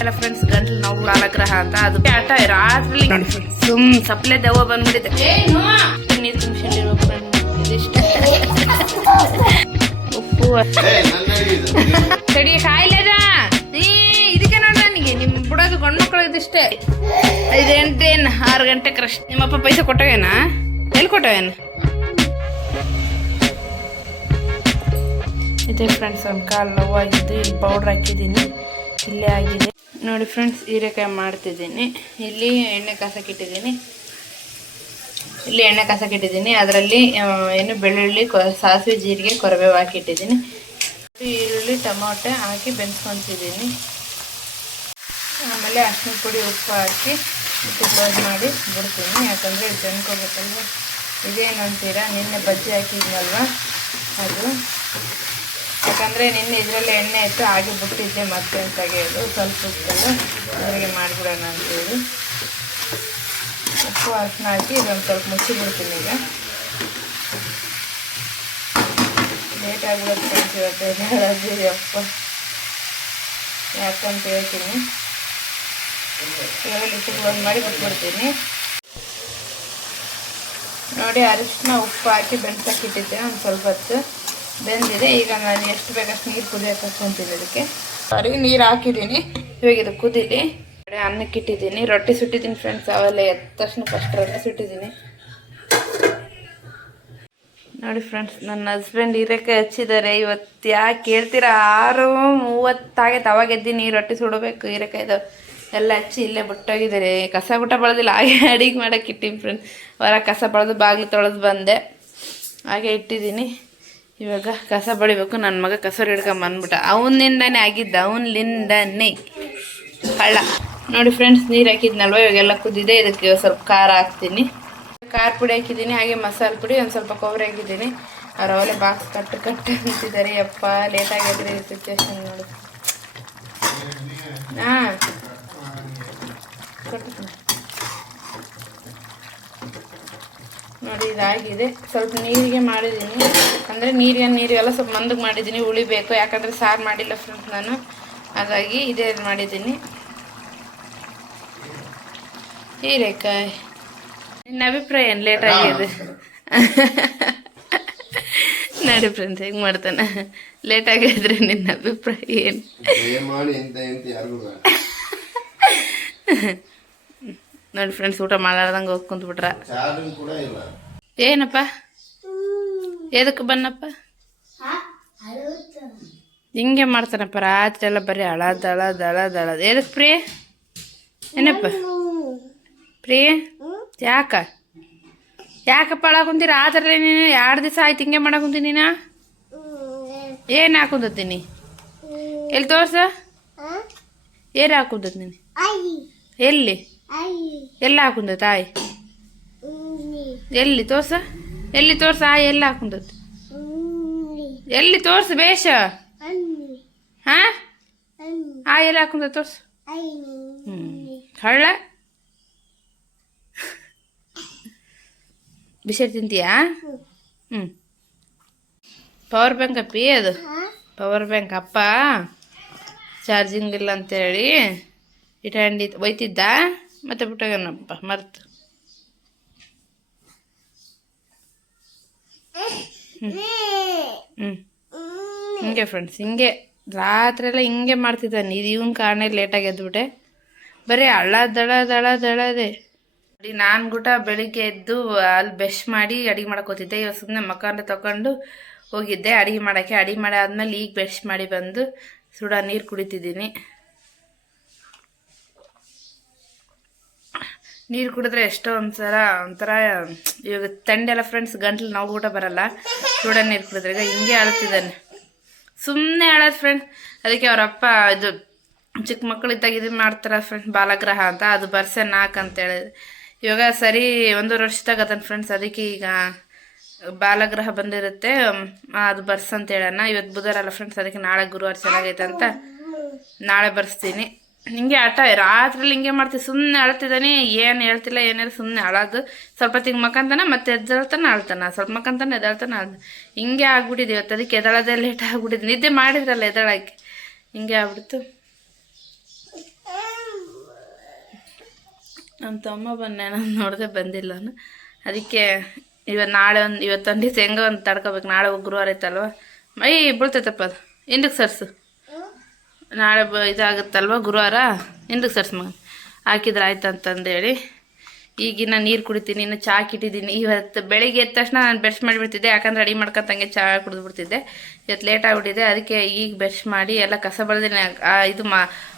ಎಲ್ಲ ಫ್ರೆಂಡ್ಸ್ ಗಂಟ್ಲು ನೋವು ಬಾಲಗ್ರಹ ಅಂತ ಅದು ಆಟ ರಾತ್ರಿ ನೋಡಿ ಸುಮ್ ಸಪ್ಲೆ ದೆವ್ವ ಬಂದ್ಬಿಟ್ಟಿದೆ. ನೀರು ತುಂಬಿಸಿರ್ಬೇಕು ಫ್ರೆಂಡ್ ಇದಿಷ್ಟ ಉಪ್ಪು ಸಡಿ ಕಾಯಿಲೆದ ಇದಕ್ಕೆ ನೋಡ್ರಿ ನನಗೆ ನಿಮ್ ಬಿಡೋದು ಗಂಡು ಮಕ್ಕಳು ಇದಿಷ್ಟೇ 5 ಗಂಟೆ 6 ಗಂಟೆ ಕ್ರಶ್. ನಿಮ್ಮಪ್ಪ ಪೈಸೆ ಕೊಟ್ಟವೇನಾ? ಎಲ್ಲಿ ಕೊಟ್ಟವೇನ? ಇದೆ ಫ್ರೆಂಡ್ಸ್ ಒಂದು ಕಾಲು ನೋವಾಗಿದ್ದು ಇಲ್ಲಿ ಪೌಡ್ರ್ ಹಾಕಿದ್ದೀನಿ, ಇಲ್ಲೇ ಆಗಿದೆ ನೋಡಿ ಫ್ರೆಂಡ್ಸ್. ಹೀರೆಕಾಯಿ ಮಾಡ್ತಿದ್ದೀನಿ. ಇಲ್ಲಿ ಎಣ್ಣೆ ಕಾಸಕ್ಕಿಟ್ಟಿದ್ದೀನಿ. ಅದರಲ್ಲಿ ಏನು ಬೆಳ್ಳುಳ್ಳಿ, ಸಾಸಿವೆ, ಜೀರಿಗೆ, ಕೊರಬೇವು ಹಾಕಿಟ್ಟಿದ್ದೀನಿ. ಈರುಳ್ಳಿ, ಟೊಮೊಟೊ ಹಾಕಿ ಬೆನ್ಸ್ಕೊತಿದ್ದೀನಿ. ಆಮೇಲೆ ಅರಿಶಿನ ಪುಡಿ, ಉಪ್ಪು ಹಾಕಿ ಕ್ಲೋಸ್ ಮಾಡಿ ಬಿಡ್ತೀನಿ. ಯಾಕಂದರೆ ಇದು ಬೆನ್ಕೋಬೇಕಲ್ವ. ಇದೇನಂತೀರ, ನಿನ್ನೆ ಬಜ್ಜಿ ಹಾಕಿದ್ನಲ್ವ ಅದು. ಯಾಕಂದರೆ ನಿನ್ನೆ ಇದರಲ್ಲಿ ಎಣ್ಣೆ ಇತ್ತು ಹಾಗೆ ಬಿಟ್ಟಿದ್ದೆ, ಮತ್ತೆ ತೆಗೆಯೋದು ಸ್ವಲ್ಪ ಉಪ್ಪೆಲ್ಲ ಅದ್ರಿಗೆ ಮಾಡಿಬಿಡೋಣ ಅಂತೇಳಿ ಉಪ್ಪು ಅರಿಶಿನ ಹಾಕಿ ಇದೊಂದು ಸ್ವಲ್ಪ ಮುಚ್ಚಿಬಿಡ್ತೀನಿ. ಈಗ ಲೇಟಾಗಿಬಿಡೋದು ಫ್ರೆಂಡ್ಸ್ ಇವತ್ತು ಹೇಳೋದು ಅಪ್ಪ ಯಾಕಂತ ಹೇಳ್ತೀನಿ. ಇವಾಗ ಲಿಟ್ಟಿಗೆ ಬಂದು ಮಾಡಿ ಬಿಟ್ಬಿಡ್ತೀನಿ ನೋಡಿ. ಅರಿಶಿನ ಉಪ್ಪು ಹಾಕಿ ಬೆನ್ಸಕ್ಕಿಟ್ಟಿದ್ದೆ ಒಂದು ಸ್ವಲ್ಪ ಹೊತ್ತು ಬೆಂದಿದೆ. ಈಗ ನಾನು ಎಷ್ಟು ಬೇಕಷ್ಟು ನೀರು ಕುದಿಯೋಕೆ ಹಾಕ್ಕೊಂತೀನಿ. ಅದಕ್ಕೆ ಸಾರಿ ನೀರು ಹಾಕಿದ್ದೀನಿ. ಇವಾಗ ಇದು ಕುದೀಲಿ. ಅನ್ನಕ್ಕೆ ಇಟ್ಟಿದ್ದೀನಿ. ರೊಟ್ಟಿ ಸುಟ್ಟಿದ್ದೀನಿ ಫ್ರೆಂಡ್ಸ್. ಅವೆಲ್ಲ ಎದ್ದ ತಕ್ಷಣ ಫಸ್ಟ್ ರೊಟ್ಟಿ ಸುಟ್ಟಿದ್ದೀನಿ ನೋಡಿ ಫ್ರೆಂಡ್ಸ್. ನನ್ನ ಹಸ್ಬೆಂಡ್ ಹೀರೆಕಾಯಿ ಹಚ್ಚಿದ್ದಾರೆ ಇವತ್ತು. ಯಾಕೆ ಕೇಳ್ತೀರಾ, 6:30 ಆಗೈತೆ. ಅವಾಗ ಎದ್ದೀನಿ ರೊಟ್ಟಿ ಸುಡಬೇಕು. ಹೀರೆಕಾಯ್ದು ಎಲ್ಲ ಹಚ್ಚಿ ಇಲ್ಲೇ ಬಿಟ್ಟೋಗಿದ್ದಾರೆ. ಕಸ ಗುಟ ಬಳದಿಲ್ಲ, ಹಾಗೆ ಅಡಿಗೆ ಮಾಡೋಕೆ ಇಟ್ಟಿನಿ ಫ್ರೆಂಡ್ಸ್. ಹೊರ ಕಸ ಬಳದು ಬಾಗಿಲು ತೊಳೆದು ಬಂದೆ, ಹಾಗೆ ಇಟ್ಟಿದ್ದೀನಿ. ಇವಾಗ ಕಸ ಬಳಿಬೇಕು. ನನ್ನ ಮಗ ಕಸರು ಹಿಡ್ಕೊಂಬಂದ್ಬಿಟ್ಟ. ಅವನಿಂದನೇ ಆಗಿದ್ದ, ಅವನಿಂದನೇ ಕಳ್ಳ ನೋಡಿ ಫ್ರೆಂಡ್ಸ್. ನೀರು ಹಾಕಿದ್ನಲ್ವ, ಇವಾಗೆಲ್ಲ ಕುದ್ದಿದೆ. ಇದಕ್ಕೆ ಸ್ವಲ್ಪ ಖಾರ ಹಾಕ್ತೀನಿ. ಖಾರ ಪುಡಿ ಹಾಕಿದ್ದೀನಿ, ಹಾಗೆ ಮಸಾಲೆ ಪುಡಿ, ಒಂದು ಸ್ವಲ್ಪ ಕೊಬ್ಬರಿ ಹಾಕಿದ್ದೀನಿ. ಅವ್ರು ಅವಲೇ ಬಾಕ್ಸ್ ಕಟ್ಟು ಅಂತಿದ್ದಾರೆ. ಯಪ್ಪ ಲೇಟಾಗಿದ್ರೆ ಸಿಚುವೇಶನ್ ನೋಡಿ. ಹಾಂ ನೋಡಿ ಇದಾಗಿದೆ. ಸ್ವಲ್ಪ ನೀರಿಗೆ ಮಾಡಿದ್ದೀನಿ, ಅಂದರೆ ನೀರಿಗೆಲ್ಲ ಸ್ವಲ್ಪ ಮಂದಕ್ಕೆ ಮಾಡಿದ್ದೀನಿ. ಉಳಿಬೇಕು, ಯಾಕಂದರೆ ಸಾರು ಮಾಡಿಲ್ಲ ಫ್ರೆಂಡ್ಸ್ ನಾನು, ಹಾಗಾಗಿ ಇದೇ ಮಾಡಿದ್ದೀನಿ. ಹೀರೆಕಾಯಿ ನಿನ್ನ ಅಭಿಪ್ರಾಯ ಏನು? ಲೇಟಾಗಿದೆ ನೋಡಿ ಫ್ರೆಂಡ್ಸ್ ಹೆಂಗೆ ಮಾಡ್ತಾನೆ. ಲೇಟಾಗಿದ್ರೆ ನಿನ್ನ ಅಭಿಪ್ರಾಯ ಏನು? ನೋಡಿ ಫ್ರೆಂಡ್ಸ್, ಊಟ ಮಾಡಾರ್ದಂಗೆ ಹೋಗಿ ಕುಂತ್ಬಿಟ್ರ. ಏನಪ್ಪ ಎದಕ್ಕೆ ಬನ್ನಪ್ಪ ಹಿಂಗೆ ಮಾಡ್ತಾನಪ್ಪ ರಾತ್ರಿ ಎಲ್ಲ ಬರೀ ಅಳದ. ಎದಕ್ಕೆ ಪ್ರಿಯ? ಏನಪ್ಪ ಪ್ರಿಯ ಯಾಕಪ್ಪ ಅಳ ಕುಂತೀರ? ಆದ್ರೆ ನೀನು 2 ದಿವಸ ಆಯ್ತು ಹಿಂಗೆ ಮಾಡಕ್ಕೆ ಕುಂತೀನಿ. ನೀನು ಏನು ಹಾಕುಂತೀನಿ? ಎಲ್ಲಿ ತೋರ್ಸ, ಏನು ಹಾಕುಂತತ್ ನೀನು? ಎಲ್ಲಿ ಎಲ್ಲ ಹಾಕುಂದ ತಾಯಿ? ಎಲ್ಲಿ ತೋರ್ಸ, ಆಯ್ ಎಲ್ಲ ಹಾಕುಂದತ್? ಎಲ್ಲಿ ತೋರ್ಸ ಬೇಷ? ಹಾ ಎಲ್ಲ ಹಾಕುಂದ ತೋರ್ಸು. ಕಳ್ಳ ಬಿಸಿರು ತಿಂತೀಯಾ? ಪವರ್ ಬ್ಯಾಂಕ್ ಅಪ್ಪಿ, ಅದು ಪವರ್ ಬ್ಯಾಂಕ್. ಅಪ್ಪ ಚಾರ್ಜಿಂಗ್ ಇಲ್ಲ ಅಂತೇಳಿ ಇಟ್ಟಿ ಒಯ್ತಿದ್ದ, ಮತ್ತೆ ಬಿಟ್ಟೋಗನಪ್ಪ ಮರ್ತು. ಹಿಂಗೆ ಫ್ರೆಂಡ್ಸ್, ಹಿಂಗೆ ರಾತ್ರಿ ಎಲ್ಲ ಹಿಂಗೆ ಮಾಡ್ತಿದ್ದಾನೆ. ಇದು ಇವನ್ ಕಾರಣ ಲೇಟಾಗಿ ಎದ್ಬಿಟ್ಟೆ. ಬರೀ ದಳದೇ. ನಾನು ಗುಟ ಬೆಳಿಗ್ಗೆ ಎದ್ದು ಅಲ್ಲಿ ಬ್ರಷ್ ಮಾಡಿ ಅಡಿಗೆ ಮಾಡಕೋತಿದ್ದೆ. ಇವಾಗ ಸುಮ್ಮನೆ ಮಕ್ಕಂಡ ತಗೊಂಡು ಹೋಗಿದ್ದೆ ಅಡಿಗೆ ಮಾಡೋಕ್ಕೆ. ಅಡಿಗೆ ಮಾಡಿ ಆದ್ಮೇಲೆ ಈಗ ಬ್ರಷ್ ಮಾಡಿ ಬಂದು ಸುಡ ನೀರು ಕುಡಿತಿದ್ದೀನಿ. ನೀರು ಕುಡಿದ್ರೆ ಎಷ್ಟೋ ಒಂಥರ ಇವಾಗ ತಂಡೆಲ್ಲ ಫ್ರೆಂಡ್ಸ್, ಗಂಟ್ಲು ನೋವು ಊಟ ಬರಲ್ಲ ಸುಡ ನೀರು ಕುಡಿದ್ರೆ. ಈಗ ಹಿಂಗೆ ಅಳ್ತಿದ್ದಾನೆ, ಸುಮ್ಮನೆ ಅಳೋದು ಫ್ರೆಂಡ್ಸ್. ಅದಕ್ಕೆ ಅವರಪ್ಪ ಇದು ಚಿಕ್ಕ ಮಕ್ಕಳಿದ್ದಾಗ ಇದು ಮಾಡ್ತಾರೆ ಫ್ರೆಂಡ್ಸ್, ಬಾಲಗ್ರಹ ಅಂತ. ಅದು ಬರ್ಸೆ 4 ಅಂತ ಹೇಳಿದ್ರು. ಇವಾಗ ಸರಿ 1 ವರ್ಷದಾಗ ಅದನ್ನು ಫ್ರೆಂಡ್ಸ್. ಅದಕ್ಕೆ ಈಗ ಬಾಲಗ್ರಹ ಬಂದಿರುತ್ತೆ, ಅದು ಬರ್ಸ್ ಅಂತ ಹೇಳೋಣ. ಇವತ್ತು ಬುಧವಾರ ಅಲ್ಲ ಫ್ರೆಂಡ್ಸ್, ಅದಕ್ಕೆ ನಾಳೆ ಗುರುವಾರ ಚೆನ್ನಾಗೈತೆ ಅಂತ ನಾಳೆ ಬರ್ಸ್ತೀನಿ. ಹಿಂಗೆ ಆಟ ರಾತ್ರಿಲಿ ಹಿಂಗೆ ಮಾಡ್ತೀವಿ. ಸುಮ್ಮನೆ ಅಳ್ತಿದ್ದಾನೆ, ಏನು ಹೇಳ್ತಿಲ್ಲ ಏನಿಲ್ಲ, ಸುಮ್ಮನೆ ಅಳೋದು. ಸ್ವಲ್ಪ ಹೊತ್ತಿಗೆ ಮಕ್ಕಂತಾನೆ, ಮತ್ತೆ ಎದ್ದೇಳ್ತಾನೆ ಅಳ್ತಾನೆ, ಸ್ವಲ್ಪ ಮಕ್ಕಂತಾನೆ ಎದ್ದೇಳ್ತಾನೆ ಹಿಂಗೆ ಆಗ್ಬಿಟ್ಟಿದೆ ಇವತ್ತು. ಅದಕ್ಕೆ ಎದ್ದೇಳೋದೇ ಲೇಟ್ ಆಗ್ಬಿಟ್ಟಿದೆ. ನಿದ್ದೆ ಮಾಡಿದ್ರಲ್ಲ ಎದ್ದೇಳಕ್ಕೆ, ಹಿಂಗೆ ಆಗ್ಬಿಡ್ತು. ನಮ್ಮ ತಮ್ಮ ಬಂದೆ, ನಾನು ನೋಡದೆ ಬಂದಿಲ್ಲ ನಾನು. ಅದಕ್ಕೆ ನಾಳೆ ಇವತ್ತೊಂದು ದಿವಸ ಹೆಂಗೋ ಒಂದು ತಡ್ಕೋಬೇಕು. ನಾಳೆ ಗುರುವಾರ ಐತಲ್ವ, ಮೈ ಬೀಳ್ತೈತಪ್ಪ ಅದು. ಹಿಂದಕ್ಕೆ ಸರ್ಸು, ನಾಳೆ ಇದಾಗುತ್ತಲ್ವ ಗುರುವಾರ, ಹಿಂದಕ್ಕೆ ಸರ್ಸು ಮಗ, ಹಾಕಿದ್ರೆ ಆಯ್ತು ಅಂತಂದೇಳಿ ಈಗಿನ ನೀರು ಕುಡಿತೀನಿ. ಇನ್ನು ಚಹಾ ಕಿಟ್ಟಿದ್ದೀನಿ. ಇವತ್ತು ಬೆಳಿಗ್ಗೆ ಎದ್ದ ತಕ್ಷಣ ನಾನು ಬ್ರಷ್ ಮಾಡಿಬಿಡ್ತಿದ್ದೆ, ಯಾಕಂದ್ರೆ ಅಡಿಗೆ ಮಾಡ್ಕೊತಂಗೆ ಚಹಾ ಕುಡಿದ್ಬಿಡ್ತಿದ್ದೆ. ಇವತ್ತು ಲೇಟ್ ಆಗಿಬಿಟ್ಟಿದೆ, ಅದಕ್ಕೆ ಈಗ ಬ್ರಷ್ ಮಾಡಿ ಎಲ್ಲ ಕಸ ಬಳದಿನಿ. ಇದು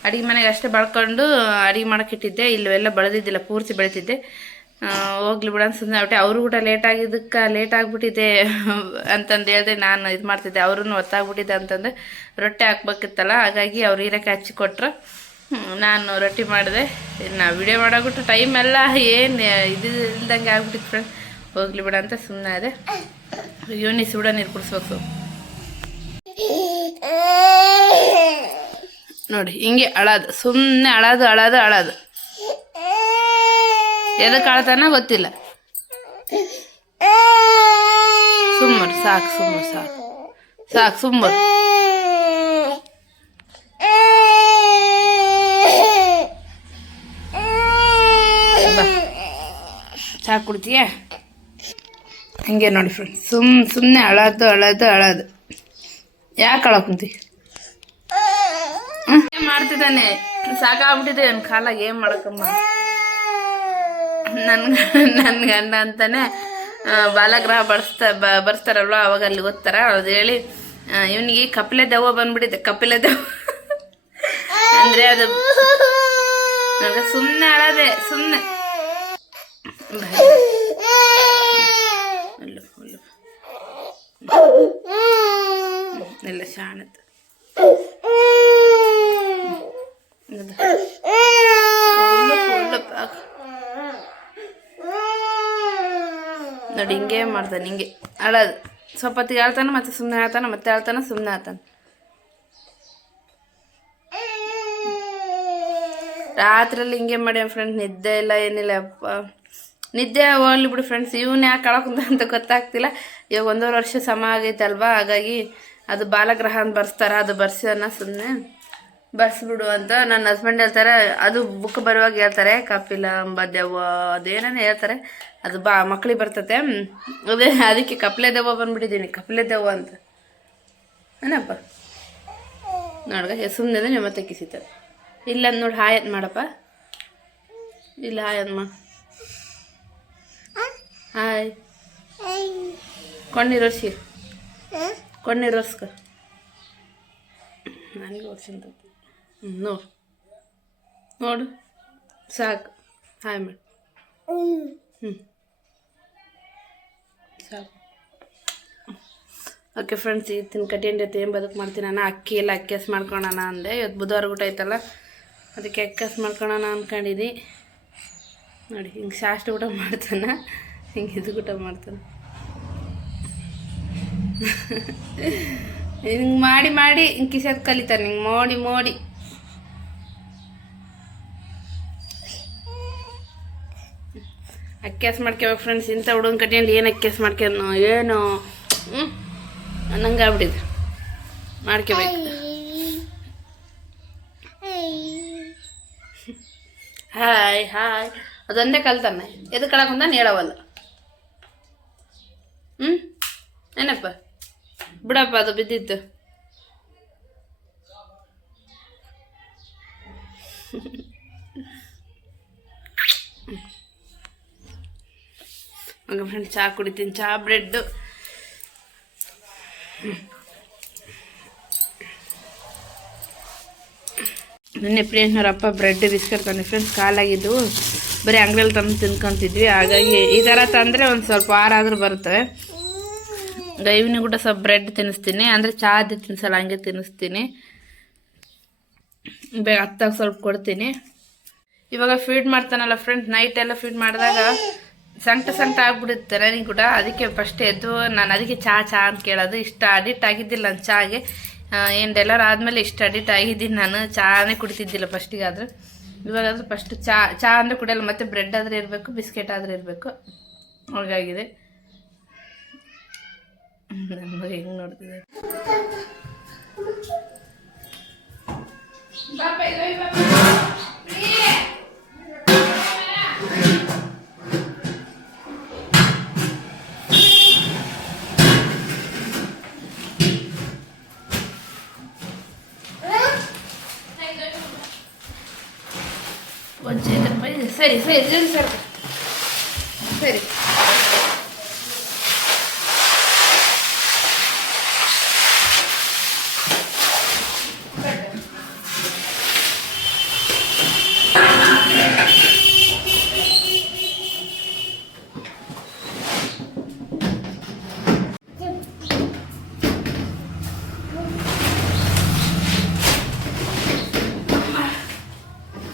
ಅಡಿಗೆ ಮನೆಗೆ ಅಷ್ಟೇ ಬಳ್ಕೊಂಡು ಅಡಿಗೆ ಮಾಡೋಕ್ಕಿಟ್ಟಿದ್ದೆ. ಇಲ್ಲೆಲ್ಲ ಬಳದಿದ್ದಿಲ್ಲ, ಪೂರ್ತಿ ಬೆಳಿತಿದ್ದೆ. ಹೋಗ್ಲಿ ಬಿಡ ಸುಮ್ಮನೆ ಆಗ್ಬಿಟ್ಟೆ. ಅವರು ಕೂಡ ಲೇಟ್ ಆಗಿಬಿಟ್ಟಿದೆ ಅಂತಂದು ಹೇಳಿದೆ. ನಾನು ಇದು ಮಾಡ್ತಿದ್ದೆ, ಅವ್ರೂ ಒತ್ತಾಗ್ಬಿಟ್ಟಿದ್ದೆ ಅಂತಂದು ರೊಟ್ಟಿ ಹಾಕ್ಬೇಕಿತ್ತಲ್ಲ, ಹಾಗಾಗಿ ಅವ್ರು ಹೀರೆಕಾಯಿ ಹಚ್ಚಿಕೊಟ್ರು. ನಾನು ರೊಟ್ಟಿ ಮಾಡಿದೆ. ಇನ್ನು ವಿಡಿಯೋ ಮಾಡೋಗ್ಬಿಟ್ಟು ಟೈಮ್ ಎಲ್ಲ ಏನು ಇದು ಇಲ್ದಂಗೆ ಆಗ್ಬಿಟ್ಟಿತ್ತು ಫ್ರೆಂಡ್. ಹೋಗ್ಲಿ ಬಿಡ ಅಂತ ಸುಮ್ಮನೆ ಇದೆ. ಇವನಿ ಸುಡ ನೀರು ಕುಡಿಸ್ಬೇಕು ನೋಡಿ. ಹಿಂಗೆ ಅಳೋದು, ಸುಮ್ಮನೆ ಅಳೋದು. ಎದಕ್ಕೆ ಅಳ್ತಾನ ಗೊತ್ತಿಲ್ಲ. ಸುಮ್ಮರು ಸಾಕು ಸುಮ್ಮರು. ಚಾ ಕುಡ್ತೀಯ? ಹಿಂಗೆ ನೋಡಿ ಫ್ರೆಂಡ್ಸ್, ಸುಮ್ಮನೆ ಅಳೋದು. ಯಾಕೆ ಅಳಕುಂತಿ? ಮಾಡ್ತಿದ್ದಾನೆ, ಸಾಕಾಗ್ಬಿಟ್ಟಿದೆ ನನ್ನ ಕಾಲಾಗ. ಏನು ಮಾಡಕ್ಕಮ್ಮ, ನನ್ನ ಗಂಡ ಅಂತಾನೆ ಬಾಲಗ್ರಹ ಬರ್ಸ್ತಾರಲ್ವ, ಅವಾಗ ಅಲ್ಲಿ ಓದ್ತಾರ. ಅದು ಹೇಳಿ ಇವನಿಗೆ ಕಪಿಲೆ ದೆವ್ವ ಬಂದ್ಬಿಟ್ಟಿದೆ. ಕಪಿಲೆ ದೆವ್ವ ಅಂದರೆ ಅದು ನನಗೆ ಸುಮ್ಮನೆ ಅಳದೆ, ಸುಮ್ಮನೆ ಎಲ್ಲ ಶಾಣದ ನೋಡಿ. ಹಿಂಗೆ ಮಾಡ್ತಾನೆ, ಹಿಂಗೆ ಅಳೋದು. ಸ್ವಲ್ಪ ಹೊತ್ತಿಗೆ ಆಳ್ತಾನೆ, ಮತ್ತೆ ಸುಮ್ಮನೆ ಆಳ್ತಾನೆ, ಮತ್ತೆ ಆಳ್ತಾನೆ, ಸುಮ್ಮನೆ ಆಳ್ತಾನೆ. ರಾತ್ರಿಯಲ್ಲಿ ಹಿಂಗೆ ಮಾಡಿ ಫ್ರೆಂಡ್ಸ್, ನಿದ್ದೆ ಇಲ್ಲ ಏನಿಲ್ಲ. ಅಪ್ಪ ನಿದ್ದೆ ಹೋಗ್ಲಿ ಬಿಡಿ ಫ್ರೆಂಡ್ಸ್. ಇವನು ಯಾಕೆ ಕಳಕುಂತ ಅಂತ ಗೊತ್ತಾಗ್ತಿಲ್ಲ. ಇವಾಗ 1.5 ವರ್ಷ ಸಮ ಆಗೈತಲ್ವಾ, ಹಾಗಾಗಿ ಅದು ಬಾಲಗ್ರಹ ಅಂತ ಬರ್ಸ್ತಾರ. ಅದು ಬರ್ಸೋಣ ಸುಮ್ಮನೆ ಬರ್ಸ್ಬಿಡು ಅಂತ ನನ್ನ ಹಸ್ಬೆಂಡ್ ಹೇಳ್ತಾರೆ. ಅದು ಬುಕ್ ಬರುವಾಗ ಹೇಳ್ತಾರೆ, ಕಪಿಲ ಎಂಬ ದೆವ್ವ ಅದೇನೇನು ಹೇಳ್ತಾರೆ. ಅದು ಮಕ್ಳಿಗೆ ಬರ್ತತೆ. ಅದೇ ಅದಕ್ಕೆ ಕಪಿಲೆ ದೆವ್ವ ಬಂದ್ಬಿಟ್ಟಿದ್ದೀನಿ, ಕಪಿಲೆ ದೆವ್ವ ಅಂತ ಏನಪ್ಪ. ನೋಡ್ಗ ಸುಮ್ಮನೆ ನೀವು ಮತ್ತೆ ಕಿಸಿತಾರೆ. ಇಲ್ಲ ನೋಡಿ, ಹಾಯ್ ಅಂತ ಮಾಡಪ್ಪ. ಇಲ್ಲ ಹಾಯ್ ಅಂತ ಮಾಡು. ಹಾಯ್ ಕಣ್ಣೀರು ಒರ್ಸ್ಕ ನನಗೆ ಒರ್ಸಂತ. ನೋಡು ಸಾಕು. ಹಾಯ್ ಮಾಡಿ. ಸಾಕು. ಓಕೆ ಫ್ರೆಂಡ್ಸ್, ಇವತ್ತಿನ ಕಠಿಣ ಜೊತೆ ಏನು ಬದುಕು ಮಾಡ್ತೀನಿ ನಾನು. ಅಕ್ಕಿ ಎಲ್ಲ ಅಕ್ಕಿಸ್ ಮಾಡ್ಕೊಳ್ಳೋಣ ಅಂದೆ. ಇವತ್ತು ಬುಧವಾರ ಊಟ ಐತಲ್ಲ, ಅದಕ್ಕೆ ಅಕ್ಕಿಸ್ ಮಾಡ್ಕೊಳ್ಳೋಣ ಅಂದ್ಕೊಂಡಿದ್ದಿ. ನೋಡಿ ಹಿಂಗೆ ಶಾಸ್ತ್ರ ಊಟ ಮಾಡ್ತಾನೆ, ಹಿಂಗೆ ಇದು ಊಟ ಮಾಡ್ತಾನೆ. ಹಿಂಗೆ ಮಾಡಿ ಹಿಂಗೆ ಕಿಸೋದು ಕಲಿತಾನೆ, ಹಿಂಗೆ ಮೋಡಿ. ಅಕ್ಕಿಸ್ ಮಾಡ್ಕೋಬೇಕು ಫ್ರೆಂಡ್ಸ್. ಇಂಥ ಹುಡುಗನ ಕಟ್ಕೊಂಡು ಏನು ಅಕ್ಕಿಸ್ ಮಾಡ್ಕೊಂಡು ಏನು ನಂಗೆ ಆಗ್ಬಿಟ್ಟಿದೆ. ಮಾಡ್ಕೋಬೇಕು. ಹಾಯ್ ಅದೊಂದೇ ಕಲ್ತಾನೆ. ಎದು ಕಳಕಂದ ಹೇಳವಲ್ಲ. ಏನಪ್ಪ ಬಿಡಪ್ಪ, ಅದು ಬಿದ್ದಿತ್ತು. ಹಂಗ ಫ್ರೆಂಡ್ ಚಹಾ ಕುಡಿತೀನಿ. ಚಹಾ ಬ್ರೆಡ್ಡು. ನಿನ್ನೆ ಪ್ರಿಯನವರಪ್ಪ ಬ್ರೆಡ್ ಬಿಸ್ಕೆಟ್ ತಂದು ಫ್ರೆಂಡ್ಸ್, ಕಾಲಾಗಿದ್ದು ಬರೀ ಅಂಗಡಿಯಲ್ಲಿ ತಂದು ತಿನ್ಕೊತಿದ್ವಿ. ಹಾಗಾಗಿ ಈ ಥರ ತಂದರೆ ಒಂದು ಸ್ವಲ್ಪ ವಾರ ಆದರೂ ಬರ್ತವೆ. ಇವನಿಗೆ ಕೂಡ ಸ್ವಲ್ಪ ಬ್ರೆಡ್ ತಿನ್ನಿಸ್ತೀನಿ, ಅಂದರೆ ಚಹಾದ ತಿನ್ನಿಸಲ್ಲ, ಹಂಗೆ ತಿನ್ನಿಸ್ತೀನಿ. ಅತ್ತಾಗ ಸ್ವಲ್ಪ ಕೊಡ್ತೀನಿ. ಇವಾಗ ಫೀಡ್ ಮಾಡ್ತಾನಲ್ಲ ಫ್ರೆಂಡ್ಸ್, ನೈಟ್ ಎಲ್ಲ ಫೀಡ್ ಮಾಡಿದಾಗ ಸಂಕಟ ಆಗ್ಬಿಡುತ್ತೆ ನನಗೆ ಕೂಡ. ಅದಕ್ಕೆ ಫಸ್ಟ್ ಎದ್ದು ನಾನು ಅದಕ್ಕೆ ಚಹಾ ಅಂತ ಕೇಳೋದು. ಇಷ್ಟ ಅಡಿಕ್ಟ್ ಆಗಿದ್ದಿಲ್ಲ ನಾನು ಚಹಾಗೆ. ಏನು ಡೆಲ್ಲರ್ ಆದಮೇಲೆ ಇಷ್ಟು ಅಡಿಕ್ಟ್ ಆಗಿದ್ದೀನಿ ನಾನು. ಚಹಾನೇ ಕುಡಿತಿದ್ದಿಲ್ಲ ಫಸ್ಟಿಗಾದ್ರೆ. ಇವಾಗಾದ್ರೆ ಫಸ್ಟ್ ಚಹಾ ಅಂದರೆ ಕುಡಿಯಲ್ಲ. ಮತ್ತು ಬ್ರೆಡ್ ಆದರೆ ಇರಬೇಕು, ಬಿಸ್ಕೆಟ್ ಆದರೆ ಇರಬೇಕು. ಹಾಗಾಗಿದೆ. ನನ್ನ ಮಗ ಹೆಂಗೆ ನೋಡ್ತಿದ್ದೆ. ₹1 ಸರಿ ಸರಿ ಜಲ್ದಿ ಸರ್ ಸರಿ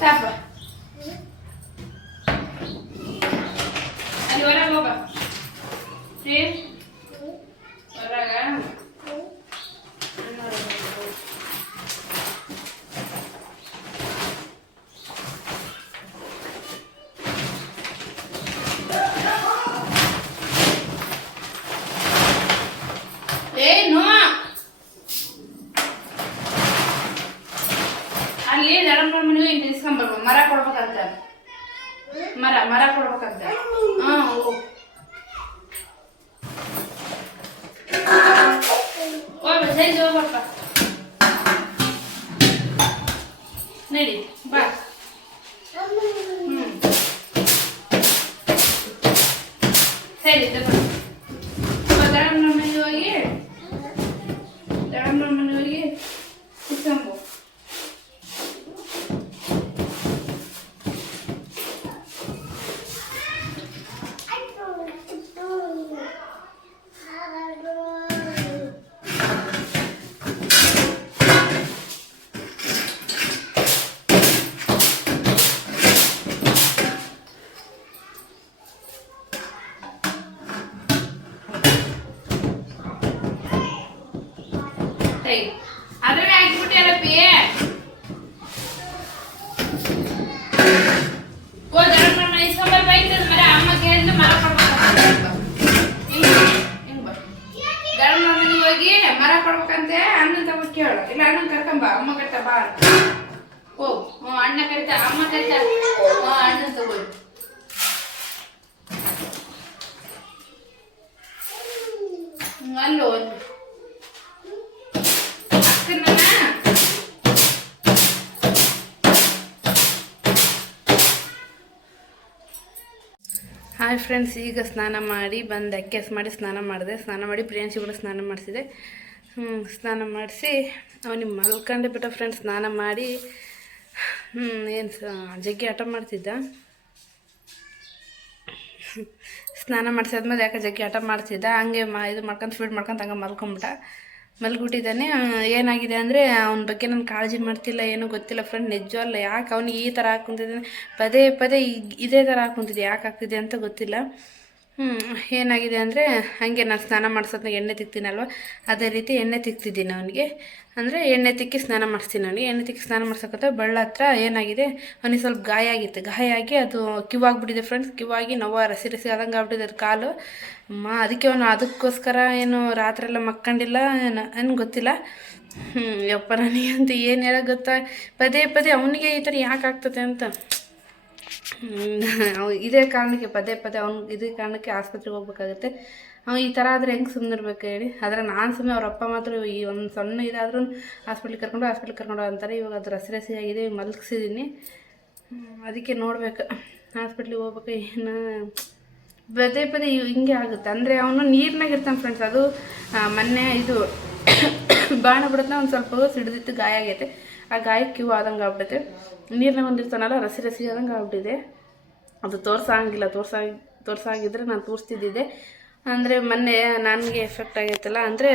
ಸಾಪ ಅಲ್ಲಿ ಹೊರಗೆ ಹೋಗ ಹೊರಗ ಏನು ಅಲ್ಲಿ ದಡಂಬ ಮನೆಗೆ ಹಿಂಗೆ ಇಸ್ಕೊಂಬರ್ಬೇಕು ಮರ ಕೊಡ್ಬೇಕಂತ ಮರ ಕೊಡ್ಬೇಕಂತ ಹಾಂ ಹೋಗ್ಬ ಜಲ್ದಿ ಹೋಗ್ಬಪ್ಪ ನಡಿ ಬಾ ಹ್ಞೂ ಸರಿ ದಡಂಬ ಮನೆಗೆ ಹೋಗಿ ಇಸ್ಕೊಂಬು ಅದನ್ನೇ ಹಾಕಿಬಿಟ್ಟಿಯಲ್ಲಪ್ಪಿ ಓ ದಡಂಬ ಇಸ್ಕೊಂಬರ್ ಬೈಕ್ ಮರ ಅಮ್ಮ ಕೇಳಿದ್ರೆ ಮರ ಕೊಡ್ಬೇಕಂತ ಹಿಂಗ್ ಬಾ ದಡಂಬ ಮನೆಗೆ ಹೋಗಿ ಮರ ಕೊಡ್ಬೇಕಂತೆ ಅಣ್ಣನ ತಗೊಂಡು ಕೇಳು ಇಲ್ಲ ಅಣ್ಣನ ಕರ್ಕೊಂಬ ಅಮ್ಮ ಕರಿತಾ ಬಾ ಓ ಹ್ಞೂ ಅಣ್ಣ ಕರಿತಾ ಅಮ್ಮ ಕರಿತಾ ಹ್ಞೂ ಅಣ್ಣನ ತಗೊಳ್ಳಿ ಅಲ್ಲೋ ಅಲ್ಲಿ ಹಾಯ್ ಫ್ರೆಂಡ್ಸ್, ಈಗ ಸ್ನಾನ ಮಾಡಿ ಬಂದು ಅಕ್ಕೆಸ್ ಮಾಡಿ ಸ್ನಾನ ಮಾಡಿ ಪ್ರಿಯಾಂಶಿ ಕೂಡ ಸ್ನಾನ ಮಾಡಿಸಿದೆ. ಸ್ನಾನ ಮಾಡಿಸಿ ಅವನಿಗೆ ಮಲ್ಕೊಂಡೆ ಬಿಟ್ಟ ಫ್ರೆಂಡ್ಸ್. ಸ್ನಾನ ಮಾಡಿ ಏನು ಜಗ್ಗಿ ಆಟ ಮಾಡ್ತಿದ್ದ. ಸ್ನಾನ ಮಾಡಿಸಾದ್ಮೇಲೆ ಯಾಕೆ ಜಗ್ಗಿ ಆಟ ಮಾಡ್ತಿದ್ದ. ಹಂಗೆ ಇದು ಮಾಡ್ಕೊಂಡು ಫೀಡ್ ಮಾಡ್ಕೊಂಡು ಹಂಗೆ ಮಲ್ಗಿಬಿಟ್ಟಿದ್ದಾನೆ. ಏನಾಗಿದೆ ಅಂದರೆ ಅವನ ಬಗ್ಗೆ ನಾನು ಕಾಳಜಿ ಮಾಡ್ತಿಲ್ಲ, ಏನೂ ಗೊತ್ತಿಲ್ಲ ಫ್ರೆಂಡ್. ನಿಜವಲ್ಲ ಯಾಕೆ ಅವ್ನಿಗೆ ಈ ಥರ ಹಾಕ್ಕೊಂತಿದ್ದಾನೆ, ಪದೇ ಇದೇ ಥರ ಹಾಕ್ಕೊಂತಿದ್ದೆ. ಯಾಕೆ ಆಗ್ತಿದೆ ಅಂತ ಗೊತ್ತಿಲ್ಲ. ಏನಾಗಿದೆ ಅಂದರೆ ಹಾಗೆ ನಾನು ಸ್ನಾನ ಮಾಡಿಸೋದ್ನಾಗ ಎಣ್ಣೆ ತಿಕ್ತೀನಲ್ವ, ಅದೇ ರೀತಿ ಎಣ್ಣೆ ತಿಕ್ತಿದ್ದೀನಿ ಅವನಿಗೆ. ಅಂದರೆ ಎಣ್ಣೆ ತಿಕ್ಕಿ ಸ್ನಾನ ಮಾಡಿಸ್ತೀನಿ ಅವನಿಗೆ. ಎಣ್ಣೆ ತಿಕ್ಕಿ ಸ್ನಾನ ಮಾಡ್ಸೋಕತ್ತ ಬೆಳ್ಳ ಹತ್ರ ಏನಾಗಿದೆ, ಅವನಿಗೆ ಸ್ವಲ್ಪ ಗಾಯ ಆಗಿತ್ತು. ಗಾಯ ಆಗಿ ಅದು ಕಿವಾಗ್ಬಿಟ್ಟಿದೆ ಫ್ರೆಂಡ್ಸ್. ಕಿವಾಗಿ ನೋವು ರಸಿ ಆದಂಗೆ ಆಗ್ಬಿಟ್ಟಿದೆ ಅದು ಕಾಲು. ಅದಕ್ಕೆ ಅವನು ಅದಕ್ಕೋಸ್ಕರ ಏನು ರಾತ್ರಿ ಎಲ್ಲ ಮಕ್ಕಂಡಿಲ್ಲ ಏನು ಗೊತ್ತಿಲ್ಲ. ಯಪ್ಪ ನನಗಂತ ಏನು ಹೇಳೋಕೆ ಗೊತ್ತಾ, ಪದೇ ಅವನಿಗೆ ಈ ಥರ ಯಾಕೆ ಆಗ್ತದೆ ಅಂತ. ಇದೇ ಕಾರಣಕ್ಕೆ ಪದೇ ಇದೇ ಕಾರಣಕ್ಕೆ ಆಸ್ಪತ್ರೆಗೆ ಹೋಗ್ಬೇಕಾಗುತ್ತೆ. ಈ ಥರ ಆದರೆ ಹೆಂಗೆ ಸುಮ್ಮನಿರ್ಬೇಕು ಹೇಳಿ. ಆದರೆ ನಾನು ಸುಮ್ಮನೆ ಅವ್ರ ಅಪ್ಪ ಮಾತ್ರ ಈ ಒಂದು ಸಣ್ಣ ಇದಾದ್ರೂ ಹಾಸ್ಪಿಟ್ಲಿಗೆ ಕರ್ಕೊಂಡು ಅಂತಾರೆ. ಇವಾಗ ಅದು ರಸಿ ಆಗಿದೆ, ಮಲಗಿಸಿದ್ದೀನಿ. ಅದಕ್ಕೆ ನೋಡ್ಬೇಕು, ಹಾಸ್ಪಿಟ್ಲಿಗೆ ಹೋಗ್ಬೇಕು. ಏನು ಪದೇ ಹಿಂಗೆ ಆಗುತ್ತೆ. ಅಂದರೆ ಅವನು ನೀರಿನಾಗ ಇರ್ತಾನೆ ಫ್ರೆಂಡ್ಸ್. ಅದು ಮೊನ್ನೆ ಇದು ಬಾಣ ಬಿಡುತ್ತೆ, ಒಂದು ಸ್ವಲ್ಪ ಸಿಡಿದಿತ್ತು, ಗಾಯ ಆಗೈತೆ. ಆ ಗಾಯಕ್ಕೆ ಕಿವು ಆದಂಗೆ ಆಗ್ಬಿಟ್ಟೈತೆ. ನೀರಿನಾಗ ಒಂದಿರ್ತಾನಲ್ಲ ರಸಿ ಆದಂಗೆ ಆಗ್ಬಿಟ್ಟಿದೆ. ಅದು ತೋರ್ಸಾಗಿದ್ರೆ ನಾನು ತೋರಿಸ್ತಿದ್ದಿದ್ದೆ. ಅಂದರೆ ಮೊನ್ನೆ ನನಗೆ ಎಫೆಕ್ಟ್ ಆಗೈತಲ್ಲ, ಅಂದರೆ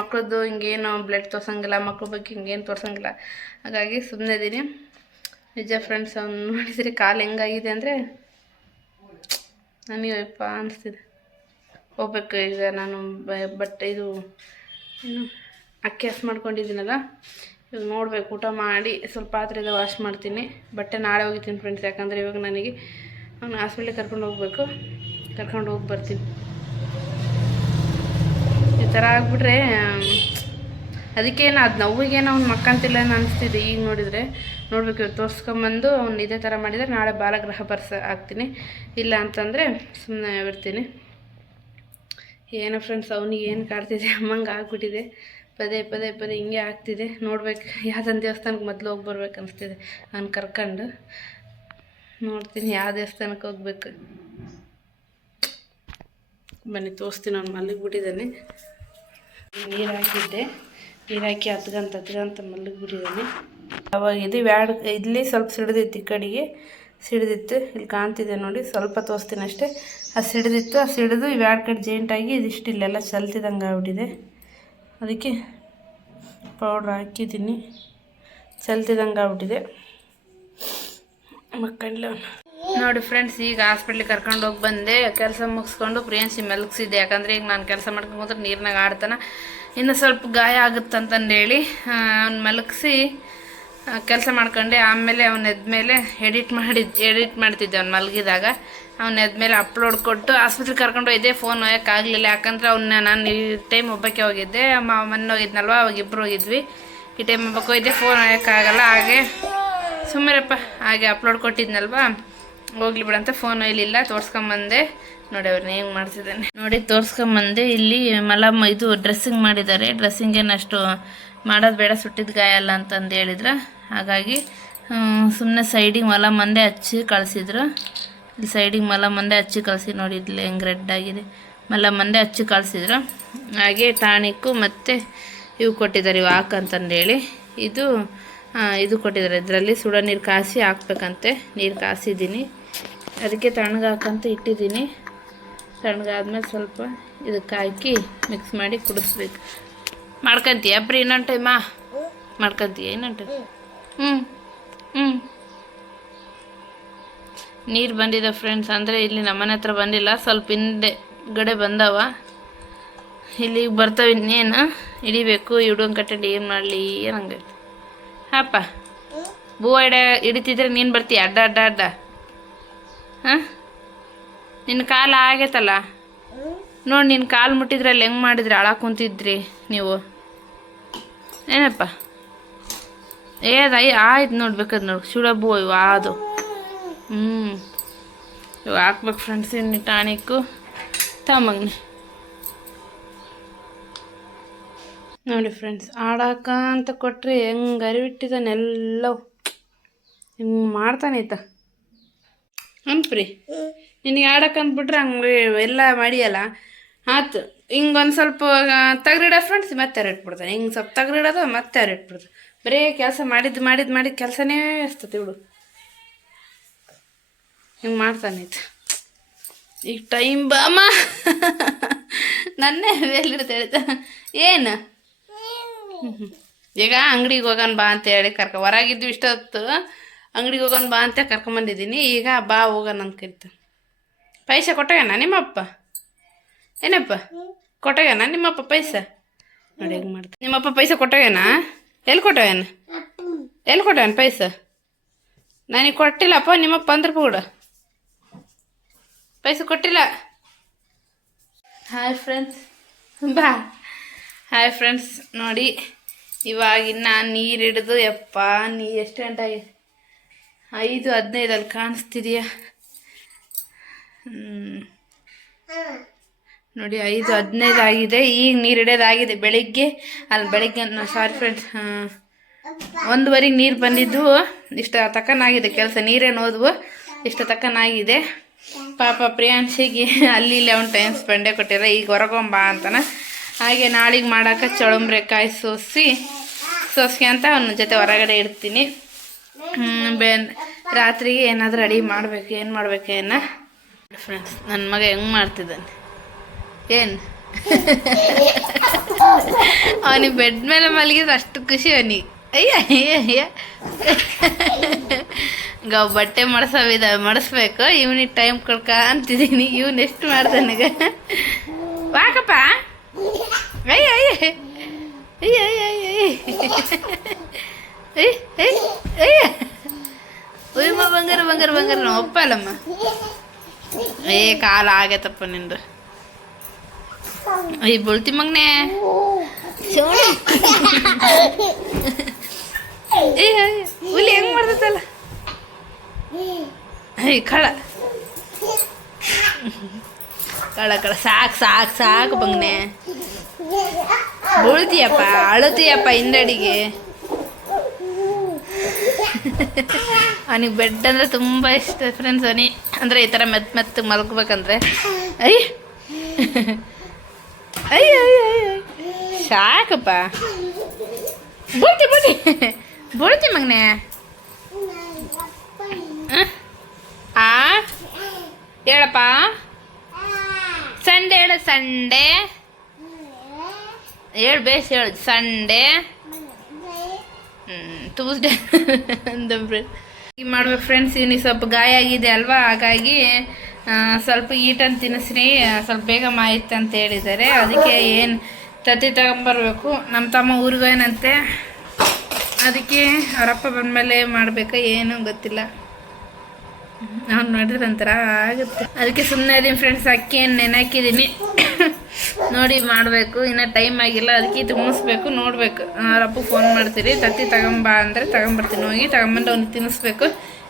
ಮಕ್ಳದ್ದು ಹಿಂಗೇನು ಬ್ಲಡ್ ತೋರ್ಸಂಗಿಲ್ಲ, ಮಕ್ಳ ಬಗ್ಗೆ ಹಿಂಗೇನು ತೋರ್ಸಂಗಿಲ್ಲ. ಹಾಗಾಗಿ ಸುಮ್ಮನೆ ಇದ್ದೀನಿ. ನಿಜ ಫ್ರೆಂಡ್ಸ್, ಅವ್ನು ನೋಡಿದರೆ ಕಾಲು ಹೆಂಗಾಗಿದೆ ಅಂದರೆ ನನಗೆ ಯಪ್ಪ ಅನಿಸ್ತಿದೆ. ಹೋಗ್ಬೇಕು ಈಗ ನಾನು. ಬಟ್ಟೆ ಇದು ಏನು ಅಕ್ಕಿ ಮಾಡ್ಕೊಂಡಿದ್ದೀನಲ್ಲ, ಇವಾಗ ನೋಡ್ಬೇಕು. ಊಟ ಮಾಡಿ ಸ್ವಲ್ಪ ಪಾತ್ರೆದ ವಾಶ್ ಮಾಡ್ತೀನಿ. ಬಟ್ಟೆ ನಾಳೆ ಹೋಗಿದ್ದೀನಿ ಫ್ರೆಂಡ್ಸ್. ಯಾಕಂದರೆ ಇವಾಗ ನನಗೆ ಅವನು ಹಾಸ್ಪಿಟ್ಲಿಗೆ ಕರ್ಕೊಂಡು ಹೋಗಿ ಬರ್ತೀನಿ. ಈ ಥರ ಆಗಿಬಿಟ್ರೆ ಅದಕ್ಕೇನು ಅದು ನೋವಿಗೇನು ಅವ್ನು ಮಕ್ಕಂತಿಲ್ಲ ಅನಿಸ್ತಿದೆ. ಈಗ ನೋಡಬೇಕು. ಇವಾಗ ತೋರಿಸ್ಕೊಂಬಂದು ಅವ್ನು ಇದೇ ಥರ ಮಾಡಿದರೆ ನಾಳೆ ಬಾಲಗ್ರಹ ಹಾಕ್ತೀನಿ. ಇಲ್ಲ ಅಂತಂದರೆ ಸುಮ್ಮನೆ ಬಿಡ್ತೀನಿ. ಏನೋ ಫ್ರೆಂಡ್ಸ್, ಅವನಿಗೆ ಏನು ಕಾಡ್ತಿದೆ ಅಮ್ಮಂಗೆ ಆಗ್ಬಿಟ್ಟಿದೆ. ಪದೇ ಹಿಂಗೆ ಆಗ್ತಿದೆ. ನೋಡ್ಬೇಕು, ಯಾವುದೊಂದು ದೇವಸ್ಥಾನಕ್ಕೆ ಮೊದಲು ಹೋಗಿ ಬರ್ಬೇಕು ಅನಿಸ್ತಿದೆ ಅವ್ನು ಕರ್ಕೊಂಡು. ನೋಡ್ತೀನಿ ಯಾವ ದೇವಸ್ಥಾನಕ್ಕೆ ಹೋಗ್ಬೇಕು. ಬನ್ನಿ ತೋರಿಸ್ತೀನಿ. ಅವ್ನು ಮಲಗಿಬಿಟ್ಟಿದ್ದಾನೆ. ನೀರು ಹಾಕಿದ್ದೆ, ನೀರು ಹಾಕಿ ಹತ್ಗಂತ ಮಲಗಿಬಿಟ್ಟಿದ್ದಾನೆ. ಅವಾಗ ಇದು ಇಲ್ಲಿ ಸ್ವಲ್ಪ ಸಿಡಿದಿತ್ತು, ಈ ಕಡೆಗೆ ಸಿಡಿದಿತ್ತು. ಇಲ್ಲಿ ಕಾಣ್ತಿದೆ ನೋಡಿ, ಸ್ವಲ್ಪ ತೋರಿಸ್ತೀನಿ ಅಷ್ಟೇ. ಅದು ಸಿಡಿದಿತ್ತು, ಅದು ಸಿಡಿದು ಇವ್ಯಾಡ ಕಡೆ ಜೇಂಟಾಗಿ ಇದಿಷ್ಟು ಇಲ್ಲೆಲ್ಲ ಚಲ್ತಿದಂಗೆ ಆಗ್ಬಿಟ್ಟಿದೆ. ಅದಕ್ಕೆ ಪೌಡ್ರ್ ಹಾಕಿದ್ದೀನಿ, ಚಲ್ತಿದಂಗೆ ಆಗ್ಬಿಟ್ಟಿದೆ. ಮಕ್ಕಳು ನೋಡಿ ಫ್ರೆಂಡ್ಸ್, ಈಗ ಹಾಸ್ಪಿಟ್ಲಿಗೆ ಕರ್ಕೊಂಡು ಹೋಗಿ ಬಂದೆ. ಕೆಲಸ ಮುಗಿಸ್ಕೊಂಡು ಪ್ರಿಯಾಂಶಿ ಮಲಗಿಸಿದ್ದೆ. ಯಾಕಂದರೆ ಈಗ ನಾನು ಕೆಲಸ ಮಾಡ್ಕೊಂಡ್ರೆ ನೀರಿನಾಗ ಆಡ್ತಾನೆ, ಇನ್ನು ಸ್ವಲ್ಪ ಗಾಯ ಆಗುತ್ತಂತಂದೇಳಿ ಅವ್ನು ಮಲಗಿಸಿ ಕೆಲಸ ಮಾಡ್ಕೊಂಡೆ. ಆಮೇಲೆ ಅವ್ನು ಎದ್ಮೇಲೆ ಎಡಿಟ್ ಮಾಡ್ತಿದ್ದೆ. ಅವ್ನು ಮಲಗಿದಾಗ ಅವ್ನು ಎದ್ಮೇಲೆ ಅಪ್ಲೋಡ್ ಕೊಟ್ಟು ಆಸ್ಪತ್ರೆಗೆ ಕರ್ಕೊಂಡು ಹೋಗಿದ್ದೆ. ಫೋನ್ ಹೋಗೋಕ್ಕಾಗಲಿಲ್ಲ, ಯಾಕಂದ್ರೆ ನಾನು ಈ ಟೈಮ್ ಒಬ್ಬಕ್ಕೆ ಹೋಗಿದ್ದೆ. ಮೊನ್ನೆ ಹೋಗಿದ್ನಲ್ವ, ಅವಾಗ ಇಬ್ಬರು ಹೋಗಿದ್ವಿ. ಈ ಟೈಮ್ ಒಬ್ಬಕ್ಕೆ ಹೋಗಿದ್ದೆ, ಫೋನ್ ಹೋಗೋಕ್ಕಾಗಲ್ಲ. ಹಾಗೆ ಸುಮ್ಮರಪ್ಪ, ಹಾಗೆ ಅಪ್ಲೋಡ್ ಕೊಟ್ಟಿದ್ನಲ್ವ, ಹೋಗ್ಲಿ ಬಿಡಂತ ಫೋನ್ ಒಯ್ಲಿಲ್ಲ. ತೋರ್ಸ್ಕೊಂಬಂದೆ ನೋಡಿ, ಅವ್ರನ್ನ ಹೆಂಗೆ ಮಾಡ್ತಿದ್ದಾನೆ ನೋಡಿ, ತೋರ್ಸ್ಕೊಂಬಂದೆ. ಇಲ್ಲಿ ಮಲಮ್ಮ ಇದು ಡ್ರೆಸ್ಸಿಂಗ್ ಮಾಡಿದ್ದಾರೆ. ಡ್ರೆಸ್ಸಿಂಗ್ ಏನು ಅಷ್ಟು ಮಾಡೋದು ಬೇಡ, ಸುಟ್ಟಿದ ಗಾಯ ಅಲ್ಲ ಅಂತಂದು ಹೇಳಿದ್ರು. ಹಾಗಾಗಿ ಸುಮ್ಮನೆ ಸೈಡಿಗೆ ಮಲಮ್ಮಂದೆ ಹಚ್ಚಿ ಕಳಿಸಿದ್ರು. ಇಲ್ಲಿ ಸೈಡಿಗೆ ಮಲಮ್ಮಂದೆ ಹಚ್ಚಿ ಕಳಿಸಿ ನೋಡಿ, ಇಲ್ಲಿ ಹೆಂಗೆ ರೆಡ್ ಆಗಿದೆ. ಮಲಮ್ಮಂದೆ ಹಚ್ಚಿ ಕಳಿಸಿದ್ರು. ಹಾಗೆ ಟಾನಿಕ್ಕು ಮತ್ತು ಇವು ಕೊಟ್ಟಿದ್ದಾರೆ, ಇವು ಹಾಕಂತಂದೇಳಿ. ಇದು ಕೊಟ್ಟಿದ್ದಾರೆ. ಇದರಲ್ಲಿ ಸುಡೋ ನೀರು ಕಾಸಿ ಹಾಕ್ಬೇಕಂತೆ. ನೀರು ಕಾಸಿದ್ದೀನಿ, ಅದಕ್ಕೆ ತಣ್ಣಗೆ ಹಾಕಂತ ಇಟ್ಟಿದ್ದೀನಿ. ತಣ್ಣಗಾದ್ಮೇಲೆ ಸ್ವಲ್ಪ ಇದಕ್ಕೆ ಹಾಕಿ ಮಿಕ್ಸ್ ಮಾಡಿ ಕುಡಿಸ್ಬೇಕು. ಮಾಡ್ಕೊತೀಯ ಪ್ರಿ ಇನ್ನೊಂದು ಟೈಮಾ? ಮಾಡ್ಕೊತೀಯ ಇನ್ನೊಂದು ಟೈಮ್? ನೀರು ಬಂದಿದೆ ಫ್ರೆಂಡ್ಸ್. ಅಂದರೆ ಇಲ್ಲಿ ನಮ್ಮನೆ ಹತ್ರ ಬಂದಿಲ್ಲ, ಸ್ವಲ್ಪ ಹಿಂದೆ ಗಡೆ ಬಂದವ. ಇಲ್ಲಿಗೆ ಬರ್ತವೆ. ಇನ್ನೇನು ಹಿಡಿಬೇಕು. ಹಿಡಿಯೋಂಗೆ ಕಟ್ಟಂಡು ಏನು ಮಾಡಲಿ ಏನಂಗೆ ಹಾಪ. ಹೂವು ಹಿಡಿತಿದ್ರೆ ನೀನು ಬರ್ತೀಯ ಅಡ್ಡ ಅಡ್ಡ ಅಡ್ಡ. ಹಾಂ, ನಿನ್ನ ಕಾಲು ಆಗೈತಲ್ಲ ನೋಡಿ, ನಿನ್ನ ಕಾಲು ಮುಟ್ಟಿದ್ರೆ ಅಲ್ಲಿ ಹೆಂಗೆ ಮಾಡಿದ್ರಿ, ಅಳಕ್ಕೆ ಕುಂತಿದ್ರಿ ನೀವು. ಏನಪ್ಪ ಆಯ್ತು ನೋಡ್ಬೇಕದು ನೋಡಿ, ಸುಡಬು ಇವು ಅದು. ಇವು ಹಾಕ್ಬೇಕು ಫ್ರೆಂಡ್ಸ್. ಇನ್ನು ಟಾನಿಕ್ಕು ತಮ್ಮಗ್ನಿ ನೋಡಿ ಫ್ರೆಂಡ್ಸ್. ಆಡಾಕಂತ ಕೊಟ್ಟರೆ ಹೆಂಗೆ ಅರಿವಿಟ್ಟಿದ್ದಾನೆ ಎಲ್ಲವೂ ಹಿಂಗೆ ಮಾಡ್ತಾನೆ ಐತ. ಅನ್ಪ್ರಿ ನಿನಗೆ ಆಡಕ್ಕಂದ್ಬಿಟ್ರೆ ಹಂಗೆ ಎಲ್ಲ ಮಾಡಿಯಲ್ಲ ಆಯ್ತು. ಹಿಂಗೆ ಒಂದು ಸ್ವಲ್ಪ ತೆಗ್ರಿಡ ಫ್ರೆಂಡ್ಸ್, ಮತ್ತೆ ಅರಿಟ್ಬಿಡ್ತಾನೆ. ಹಿಂಗೆ ಸ್ವಲ್ಪ ತೆಗ್ರಿಡೋದು ಮತ್ತೆ ಅರಿಟ್ಬಿಡ್ತಾನೆ. ಬರೀ ಕೆಲಸ ಮಾಡಿದ್ದು ಕೆಲಸನೇ ಇರ್ತದೆ ಬಿಡು. ಹಿಂಗೆ ಮಾಡ್ತಾನೆ ಐತೆ. ಈಗ ಟೈಮ್ ಬಾಮ ನನ್ನೇ ಬೇಲಿಡ್ತ ಹೇಳ್ತಾ ಏನು ಈಗ ಅಂಗಡಿಗೆ ಹೋಗೋಣ ಬಾ ಅಂತ ಹೇಳಿ ಹೊರಗಿದ್ದು ಇಷ್ಟೊತ್ತು ಅಂಗಡಿಗೆ ಹೋಗೋಣ ಬಾ ಅಂತ ಕರ್ಕೊಂಬಂದಿದ್ದೀನಿ. ಈಗ ಬಾ ಹೋಗೋಣ ಅಂತ ಕರಿತಾನೆ. ಪೈಸೆ ಕೊಟ್ಟಾಗಣ ನಿಮ್ಮಪ್ಪ? ಏನಪ್ಪ ಕೊಟ್ಟಾಗಣ ನಿಮ್ಮಪ್ಪ ಪೈಸೆ? ನೋಡಿ ಹೆಂಗೆ ಮಾಡ್ತಾನೆ. ನಿಮ್ಮಪ್ಪ ಪೈಸೆ ಕೊಟ್ಟಾಗಣ? ಎಲ್ಲಿ ಕೊಟ್ಟಾಗಣ ಪೈಸೆ? ನನಗೆ ಕೊಟ್ಟಿಲ್ಲಪ್ಪ. ನಿಮ್ಮಪ್ಪ ಅಂದ್ರೆ ಕೂಡ ಪೈಸೆ ಕೊಟ್ಟಿಲ್ಲ. ಹಾಯ್ ಫ್ರೆಂಡ್ಸ್, ಬಾ. ಹಾಯ್ ಫ್ರೆಂಡ್ಸ್ ನೋಡಿ, ಇವಾಗಿನ್ನ ನೀರು ಹಿಡಿದು ಯಪ್ಪ ಎಷ್ಟು ಗಂಟೆ ಆಗಿದೆ? 5:15 ಅಲ್ಲಿ ಕಾಣಿಸ್ತಿದೆಯಾ ನೋಡಿ, 5:15 ಆಗಿದೆ. ಈಗ ನೀರು ಹಿಡಿಯೋದಾಗಿದೆ. ಬೆಳಿಗ್ಗೆ ಸಾರಿ ಫ್ರೆಂಡ್ಸ್, 1:15ಗೆ ನೀರು ಬಂದಿದ್ದು. ಇಷ್ಟ ತಕ್ಕನಾಗಿದೆ ಕೆಲಸ. ನೀರೇನು ಹೋದ್ವು, ಇಷ್ಟ ತಕ್ಕನಾಗಿದೆ. ಪಾಪ ಪ್ರಿಯಾಂಶಿಗೆ ಅಲ್ಲಿ ಇಲ್ಲಿ ಅವ್ನು ಟೈಮ್ ಸ್ಪೆಂಡೇ ಕೊಟ್ಟಿರ. ಈಗ ಹೊರಗೊಂಬಾ ಅಂತಾನೆ. ಹಾಗೆ ನಾಳೆಗೆ ಮಾಡೋಕೆ ಚಳುಂಬ್ರೆಕಾಯಿ ಸೋಸ್ಗೆ ಅವನ ಜೊತೆ ಹೊರಗಡೆ ಇಡ್ತೀನಿ. ರಾತ್ರಿಗೆ ಏನಾದರೂ ಅಡುಗೆ ಮಾಡಬೇಕು. ಏನು ಮಾಡ್ಬೇಕೇನ ಫ್ರೆಂಡ್ಸ್, ನನ್ನ ಮಗ ಹೆಂಗೆ ಮಾಡ್ತಿದ್ದಾನೆ ಏನು ಅವನಿಗೆ ಬೆಡ್ ಮೇಲೆ ಮಲಗಿದ್ರೆ ಅಷ್ಟು ಖುಷಿ ಅವನಿಗೆ. ಅಯ್ಯ ಗಾವ್ ಬಟ್ಟೆ ಮಡಿಸ್ಬೇಕು. ಇವನಿಗೆ ಟೈಮ್ ಕೊಡ್ಕ ಅಂತಿದ್ದೀನಿ. ಇವನು ಎಷ್ಟು ಮಾಡ್ತಾನೀಗ. ವಾಕಪ್ಪ ಅಯ್ಯ ಅಯ್ಯ ಅಯ್ಯ ಅಯ್ಯ ಅಯ್ಯ ಉಯ್ಯಮ್ಮ ಬಂಗಾರ ನಾವು ಒಪ್ಪಲ್ಲಮ್ಮ. ಕಾಲ ಆಗೈತಪ್ಪ ನಿಂದು. ಅಯ್ಯ ಬೊಳ್ತಿ ಮಗನೇ. ಹುಲಿ ಹೆಂಗ್ ಮಾಡ್ತಲ್ಲ. ಕಳ ಸಾಕು ಬಂಗ್ನೆ. ಬೀಳ್ತೀಯಪ್ಪ, ಅಳುತ್ತೀಯಪ್ಪ ಹಿಂದಡಿಗೆ. ಅವನಿಗೆ ಬೆಡ್ ಅಂದರೆ ತುಂಬ ಇಷ್ಟ ಫ್ರೆಂಡ್ಸ್. ಅವನಿ ಅಂದರೆ ಈ ಥರ ಮೆತ್ತ ಮಲ್ಕೋಬೇಕಂದ್ರೆ ಐ ಅಯ್ಯ ಅಯ್ಯ ಅಯ್ಯ ಸಾಕಪ್ಪ. ಬುಡ್ತಿ ಮಗನೆ. ಹೇಳಪ್ಪ. ಸಂಡೇ ಹೇಳು. ಸಂಡೇ ಹೇಳು. ಬೇಸ್ ಹೇಳು. ಸಂಡೇ ಟ್ಯೂಸ್ಡೇ ಅಂದ ಫ್ರೆಂಡ್. ಈಗ ಮಾಡ್ಬೇಕು ಫ್ರೆಂಡ್ಸ್. ಇವನಿಗೆ ಸ್ವಲ್ಪ ಗಾಯ ಆಗಿದೆ ಅಲ್ವಾ, ಹಾಗಾಗಿ ಸ್ವಲ್ಪ ಈಟನ್ನು ತಿನ್ನಿಸ್ರಿ, ಸ್ವಲ್ಪ ಬೇಗ ಮಾಯಿತ್ತು ಅಂತ ಹೇಳಿದ್ದಾರೆ. ಅದಕ್ಕೆ ಏನು ತತ್ತಿ ತಗೊಂಬರ್ಬೇಕು. ನಮ್ಮ ತಮ್ಮ ಊರಿಗೇನಂತೆ, ಅದಕ್ಕೆ ಅವರಪ್ಪ ಬಂದಮೇಲೆ ಮಾಡಬೇಕಾ ಏನೂ ಗೊತ್ತಿಲ್ಲ. ಅವ್ನು ನೋಡಿದ್ರೆ ಒಂಥರ ಆಗುತ್ತೆ. ಅದಕ್ಕೆ ಸುಮ್ಮನೆ ಇದೀನಿ ಫ್ರೆಂಡ್ಸ್. ಅಕ್ಕಿಯನ್ನು ನೆನೆ ನೋಡಿ ಮಾಡಬೇಕು. ಇನ್ನೂ ಟೈಮ್ ಆಗಿಲ್ಲ, ಅದಕ್ಕೆ ತುಂಬಿಸ್ಬೇಕು. ನೋಡಬೇಕು. ಅವರಪ್ಪ ಫೋನ್ ಮಾಡ್ತೀರಿ, ತತ್ತಿ ತಗೊಂಬಾ ಅಂದರೆ ತಗೊಂಬರ್ತೀನಿ. ಹೋಗಿ ತಗೊಂಬಂದು ಅವ್ನಿಗೆ ತಿನ್ನಿಸ್ಬೇಕು.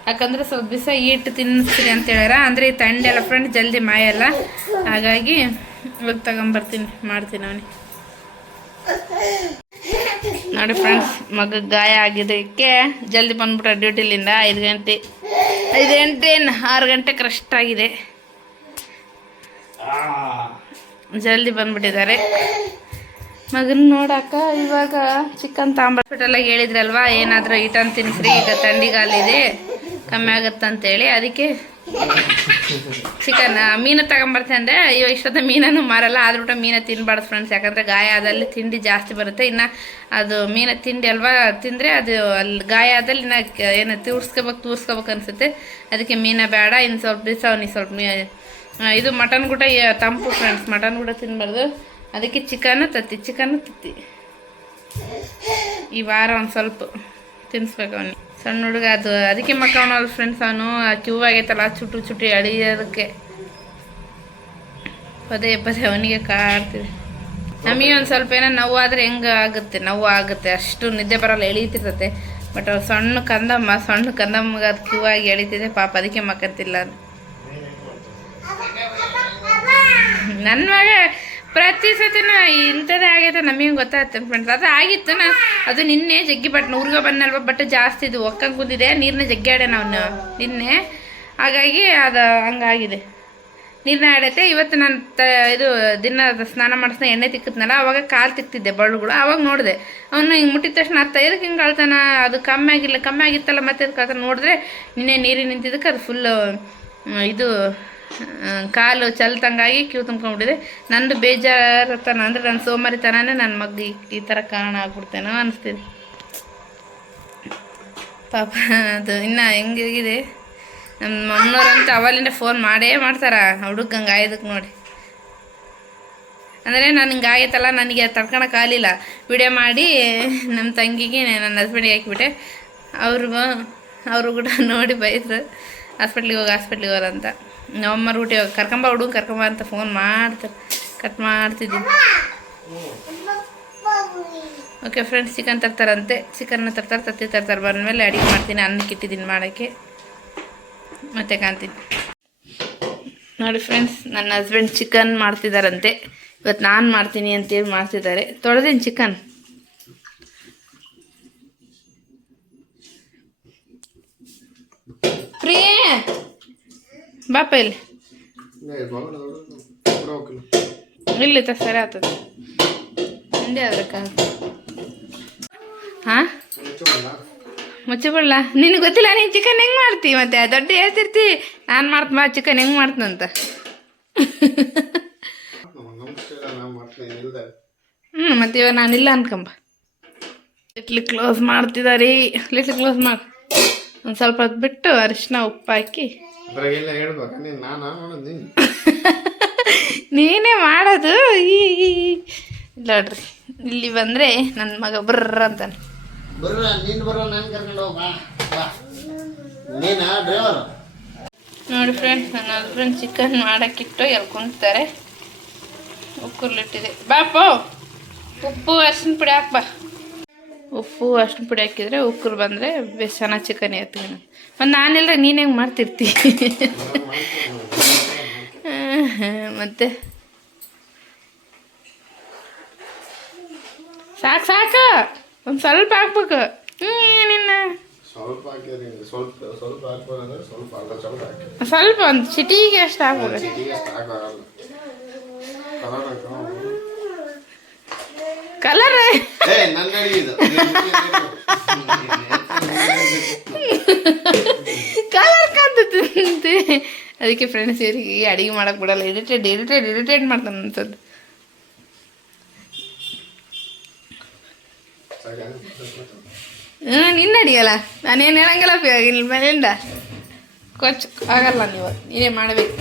ಯಾಕಂದರೆ ಸ್ವಲ್ಪ ದಿವಸ ಈಟ್ ತಿನ್ನಿಸ್ತೀರಿ ಅಂತ ಹೇಳ್ಯಾರ. ಅಂದರೆ ಈ ತಂಡಿ ಎಲ್ಲ ಫ್ರೆಂಡ್ ಜಲ್ದಿ ಮಾಯಲ್ಲ, ಹಾಗಾಗಿ ಇವಾಗ ತಗೊಂಬರ್ತೀನಿ, ಮಾಡ್ತೀನಿ ಅವನಿಗೆ. ನೋಡಿ ಫ್ರೆಂಡ್ಸ್, ಮಗ ಗಾಯ ಆಗಿದ್ದಕ್ಕೆ ಜಲ್ದಿ ಬಂದ್ಬಿಟ್ಟ ಡ್ಯೂಟಿಲಿಂದ. 5 ಗಂಟೆ 6 ಗಂಟೆ ಕರೆಕ್ಟ್ ಆಗಿದೆ, ಜಲ್ದಿ ಬಂದ್ಬಿಟ್ಟಿದ್ದಾರೆ. ಮಗನ ನೋಡಾಕ ಇವಾಗ ಚಿಕನ್ ಹಾಸ್ಪಿಟಲಾಗಿ ಹೇಳಿದ್ರಲ್ವಾ, ಏನಾದರೂ ಈಟನ್ ತಿನ್ನಿಸ್ರಿ, ಈಗ ಥಂಡಿಗಾಲಿದೆ ಕಮ್ಮಿ ಆಗುತ್ತಂತೇಳಿ. ಅದಕ್ಕೆ ಚಿಕನ್ ಮೀನು ತಗೊಂಬರ್ತೀನಿ ಅಂದರೆ ಇವಾಗ ಇಷ್ಟೊತ್ತ ಮೀನನ್ನು ಮಾರಲ್ಲ, ಆದ್ರೂ ಮೀನು ತಿನ್ನಬಾರ್ದು ಫ್ರೆಂಡ್ಸ್. ಯಾಕಂದರೆ ಗಾಯ ಆದಲ್ಲಿ ತಿಂಡಿ ಜಾಸ್ತಿ ಬರುತ್ತೆ. ಇನ್ನು ಅದು ಮೀನು ತಿಂಡಿ ಅಲ್ವಾ, ತಿಂದರೆ ಅದು ಅಲ್ಲಿ ಗಾಯ ಆದಲ್ಲಿ ಇನ್ನು ಏನು ತೂರ್ಸ್ಕೋಬೇಕು ಅನಿಸುತ್ತೆ. ಅದಕ್ಕೆ ಮೀನ ಬೇಡ. ಇನ್ನು ಸ್ವಲ್ಪ ದಿವಸ ಅವನಿಗೆ ಸ್ವಲ್ಪ ಇದು ಮಟನ್ ಕೂಡ ತಂಪು ಫ್ರೆಂಡ್ಸ್, ಮಟನ್ ಕೂಡ ತಿನ್ನಬಾರ್ದು. ಅದಕ್ಕೆ ಚಿಕನ್ನು ತತ್ತಿ ಈ ವಾರ ಒಂದು ಸ್ವಲ್ಪ ತಿನ್ನಿಸ್ಬೇಕು ಅವನಿಗೆ. ಸಣ್ಣ ಹುಡುಗ ಅದು, ಅದಕ್ಕೆ ಮಕ್ಕವನಲ್ಲ ಫ್ರೆಂಡ್ಸ್. ಅವನು ಕ್ಯೂ ಆಗೈತಲ್ಲ, ಚುಟ್ಟು ಅಳಿಯೋದಕ್ಕೆ ಪದೇ ಅವನಿಗೆ ಕಾಡ್ತೀವಿ. ನಮಗೆ ಒಂದು ಸ್ವಲ್ಪ ಏನೋ ನೋವಾದರೆ ಹೆಂಗೆ ಆಗುತ್ತೆ, ನೋವು ಆಗುತ್ತೆ, ಅಷ್ಟು ನಿದ್ದೆ ಬರೋಲ್ಲ, ಎಳೀತಿರ್ತತೆ. ಬಟ್ ಅವ್ರು ಸಣ್ಣ ಕಂದಮ್ಮಗೆ ಅದು ಕ್ಯೂ ಆಗಿ ಎಳೀತಿದೆ ಪಾಪ, ಅದಕ್ಕೆ ಮಕ್ಕಂತಿಲ್ಲ. ನನ್ನ ಮಗ ಪ್ರತಿ ಸತಿನ ಇಂಥದ್ದೇ ಆಗೈತೆ, ನಮಗೆ ಗೊತ್ತಾಗ್ತದೆ ಫ್ರೆಂಡ್ಸ್. ಅದು ಆಗಿತ್ತು. ಅದು ನಿನ್ನೆ ಜಗ್ಗಿ ಬಟ್ ಊರ್ಗೆ ಬಂದಲ್ವ, ಬಟ್ ಜಾಸ್ತಿ ಇದು ಒಕ್ಕಂಗೆ ಕೂತಿದೆ, ನೀರನ್ನ ಜಗ್ಗಿ ಆಡೆ ನಾವು ನಿನ್ನೆ, ಹಾಗಾಗಿ ಅದು ಹಂಗಾಗಿದೆ, ನೀರನ್ನ ಆಡೈತೆ. ಇವತ್ತು ನಾನು ಇದು ದಿನ ಸ್ನಾನ ಮಾಡಿಸ್ನ ಎಣ್ಣೆ ತಿಕ್ಕತ್ನಲ್ಲ, ಅವಾಗ ಕಾಲು ತಿಕ್ತಿದ್ದೆ ಬಳ್ಳುಗಳು. ಅವಾಗ ನೋಡಿದೆ ಅವನು ಹಿಂಗೆ ಮುಟ್ಟಿದ ತಕ್ಷಣ ಇದಕ್ಕೆ ಹಿಂಗೆ ಅಳ್ತಾನ, ಅದು ಕಮ್ಮಿ ಆಗಿತ್ತಲ್ಲ, ಮತ್ತೆ ಅದಕ್ಕೆ ಅಳ್ತಾನೆ. ನೋಡಿದ್ರೆ ನಿನ್ನೆ ನೀರಿಗೆ ನಿಂತಿದ್ದಕ್ಕೆ ಅದು ಫುಲ್ಲು ಇದು ಕಾಲು ಚಲ್ತಂಗಾಗಿ ಕ್ಯೂ ತುಂಬ್ಕೊಂಡ್ಬಿಟ್ಟಿದೆ. ನಂದು ಬೇಜಾರತನ ಅಂದರೆ ನನ್ನ ಸೋಮಾರಿತನೇ ನನ್ನ ಮಗ ಈ ಥರ ಕಾರಣ ಆಗ್ಬಿಡ್ತೇನೋ ಅನಿಸ್ತಿದೆ ಪಾಪ. ಅದು ಇನ್ನು ಹೆಂಗಿದೆ ನಮ್ಮ ಮಮ್ಮನವ್ರಂತೂ ಅವಲಿಂದ ಫೋನ್ ಮಾಡೇ ಮಾಡ್ತಾರೆ ಹುಡುಗಂಗೆ ಆಯ್ದಕ್ಕೆ ನೋಡಿ. ಅಂದರೆ ನಾನು ಹಿಂಗೆ ಆಗೈತಲ್ಲ, ನನಗೆ ತಡ್ಕೊಳಕ್ಕಾಗಲಿಲ್ಲ, ವಿಡಿಯೋ ಮಾಡಿ ನಮ್ಮ ತಂಗಿಗೆ ನನ್ನ ಹಸ್ಬೆಂಡಿಗೆ ಹಾಕಿಬಿಟ್ಟೆ. ಅವರು ಕೂಡ ನೋಡಿ ಬೈದ್ರು, ಹಾಸ್ಪಿಟ್ಲಿಗೆ ಹೋಗೋರಂತ. ನಮ್ಮಮ್ಮರು ಊಟ ಕರ್ಕೊಂಬ ಅಂತ ಫೋನ್ ಮಾಡ್ತಾರೆ. ಕಟ್ ಮಾಡ್ತಿದ್ದೀನಿ. ಓಕೆ ಫ್ರೆಂಡ್ಸ್, ಚಿಕನ್ ತರ್ತಾರಂತೆ, ಚಿಕನ್ನ ತರ್ತಾರೆ, ತತ್ತಿ ತರ್ತಾರೆ. ಬಂದಮೇಲೆ ಅಡುಗೆ ಮಾಡ್ತೀನಿ, ಅನ್ನಕ್ಕೆ ಇಟ್ಟಿದ್ದೀನಿ ಮಾಡೋಕ್ಕೆ, ಮತ್ತೆ ಕಾಣ್ತೀನಿ. ನೋಡಿ ಫ್ರೆಂಡ್ಸ್, ನನ್ನ ಹಸ್ಬೆಂಡ್ ಚಿಕನ್ ಮಾಡ್ತಿದ್ದಾರಂತೆ. ಇವತ್ತು ನಾನು ಮಾಡ್ತೀನಿ ಅಂತೇಳಿ ಮಾಡ್ತಿದ್ದಾರೆ. ತೊಳೆದೀನಿ ಚಿಕನ್. ಪ್ರಿಯ ಬಾಪ ಇಲ್ಲಿ ಸರಿ ಆಗ್ತದೆ. ಹಿಂದೆ ಅದಕ್ಕ ಹಾಂ ಮುಚ್ಚಿಬಿಡ್ಲ. ನಿನಗೆ ಗೊತ್ತಿಲ್ಲ ನೀನು ಚಿಕನ್ ಹೆಂಗೆ ಮಾಡ್ತೀವಿ, ಮತ್ತೆ ದೊಡ್ಡ ಹೇಳ್ತಿರ್ತಿ ನಾನು ಮಾಡ್ತೀನಿ ಚಿಕನ್ ಹೆಂಗೆ ಮಾಡ್ತೀನಂತ. ಮತ್ತೆ ಇವಾಗ ನಾನಿಲ್ಲ ಅನ್ಕೊಂಬ. ಲಿಟ್ಲಿ ಕ್ಲೋಸ್ ಮಾಡ್ತಿದ್ದಾರೆ. ಲಿಟ್ಲಿ ಕ್ಲೋಸ್ ಮಾಡಿ ಒಂದು ಸ್ವಲ್ಪ ಹೊತ್ತು ಬಿಟ್ಟು ಅರಿಶಿನ ಉಪ್ಪು ಹಾಕಿ ನೀನೇ ಮಾಡೋದು. ನೋಡ್ರಿ, ಇಲ್ಲಿ ಬಂದರೆ ನನ್ನ ಮಗ ಬರ್ರ ಅಂತಾನೆ. ನೋಡಿ ಫ್ರೆಂಡ್ಸ್, ನನ್ನ ಹಸ್ಬೆಂಡ್ ಚಿಕನ್ ಮಾಡೋಕ್ಕಿಟ್ಟು ಎಲ್ಲಿ ಕುಂತಾರೆ. ಉಕ್ಕುರ್ಲಿಟ್ಟಿದೆ. ಬಾಪು ಉಪ್ಪು ಅರಿಶಿನ ಪುಡಿ ಹಾಕ್ಬಾ. ಉಪ್ಪು ಅರಿಶಿನ ಪುಡಿ ಹಾಕಿದರೆ ಉಕ್ಕುರು ಬಂದರೆ ಬೇಸ್ ಚೆನ್ನಾಗಿ ಚಿಕನ್ ಎತ್ತೀನಿ. ಮತ್ತು ನಾನೆಲ್ಲ ನೀನು ಹೆಂಗೆ ಮಾಡ್ತಿರ್ತಿ ಮತ್ತೆ ಸಾಕು ಒಂದು ಸ್ವಲ್ಪ ಹಾಕ್ಬೇಕು. ನಿನ್ನ ಸ್ವಲ್ಪ ಹಾಕಿದ್ರೆ ಸ್ವಲ್ಪ ಸ್ವಲ್ಪ ಹಾಕ್ಬೋದಂದ್ರೆ ಸ್ವಲ್ಪ ಅರ್ಧ ಚಮಚ ಹಾಕಿ ಸ್ವಲ್ಪ ಒಂದು ಸಿಟಿಗೆ ಎಷ್ಟು ಹಾಕ್ಬಿಡ್ರಿ. ಸಿಟಿಗೆ ಅಷ್ಟು ಹಾಕಾಗಲ್ಲ. ಕಲರ್ ನನ್ನ ಅಡಿಗೆ ಇದು ಕಲರ್ ಕಾಣ್ತೈತೆ ಅದಕ್ಕೆ ಫ್ರೆಂಡ್ಸ್ ಇವ್ರಿಗೆ ಅಡಿಗೆ ಮಾಡಕ್ ಬಿಡಲ್ಲ. ಇರಿಟೇಟ್ ಮಾಡ್ತಾನೆ ಅನ್ಸದ್ದು. ನಿನ್ನ ಅಡಿಗಲ್ಲ ನಾನೇನು ಹೇಳಂಗಿಲ್ಲ ಇಲ್ಲಿ ಮೇಲಿಂದ ಕೊಚ್ಚ ಆಗಲ್ಲ. ನೀನೇ ಮಾಡಬೇಕು.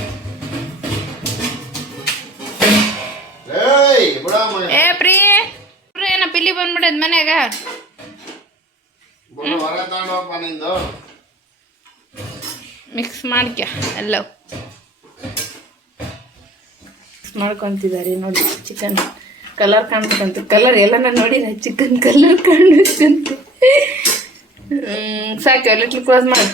ಏ ಏನಪ್ಪ ಇಲ್ಲಿ ಬಂದ್ಬಿಡದ್ ಮನ್ಯಾಗ. ಮಿಕ್ಸ್ ಮಾಡ್ಕ್ಯ ಎಲ್ಲ ಮಾಡ್ಕೊಂತಿದ್ದಾರೆ ನೋಡಿ. Chicken colour ಕಾಣ್ಬೇಕಂತ. ಕಲರ್ ಎಲ್ಲ ನೋಡಿದ ಚಿಕನ್ ಕಲರ್ ಕಾಣ್ಬೇಕಂತ. ಸಾಕು ಲಿಟ್ಲ್ ಕ್ಲೋಸ್ ಮಾಡಿ.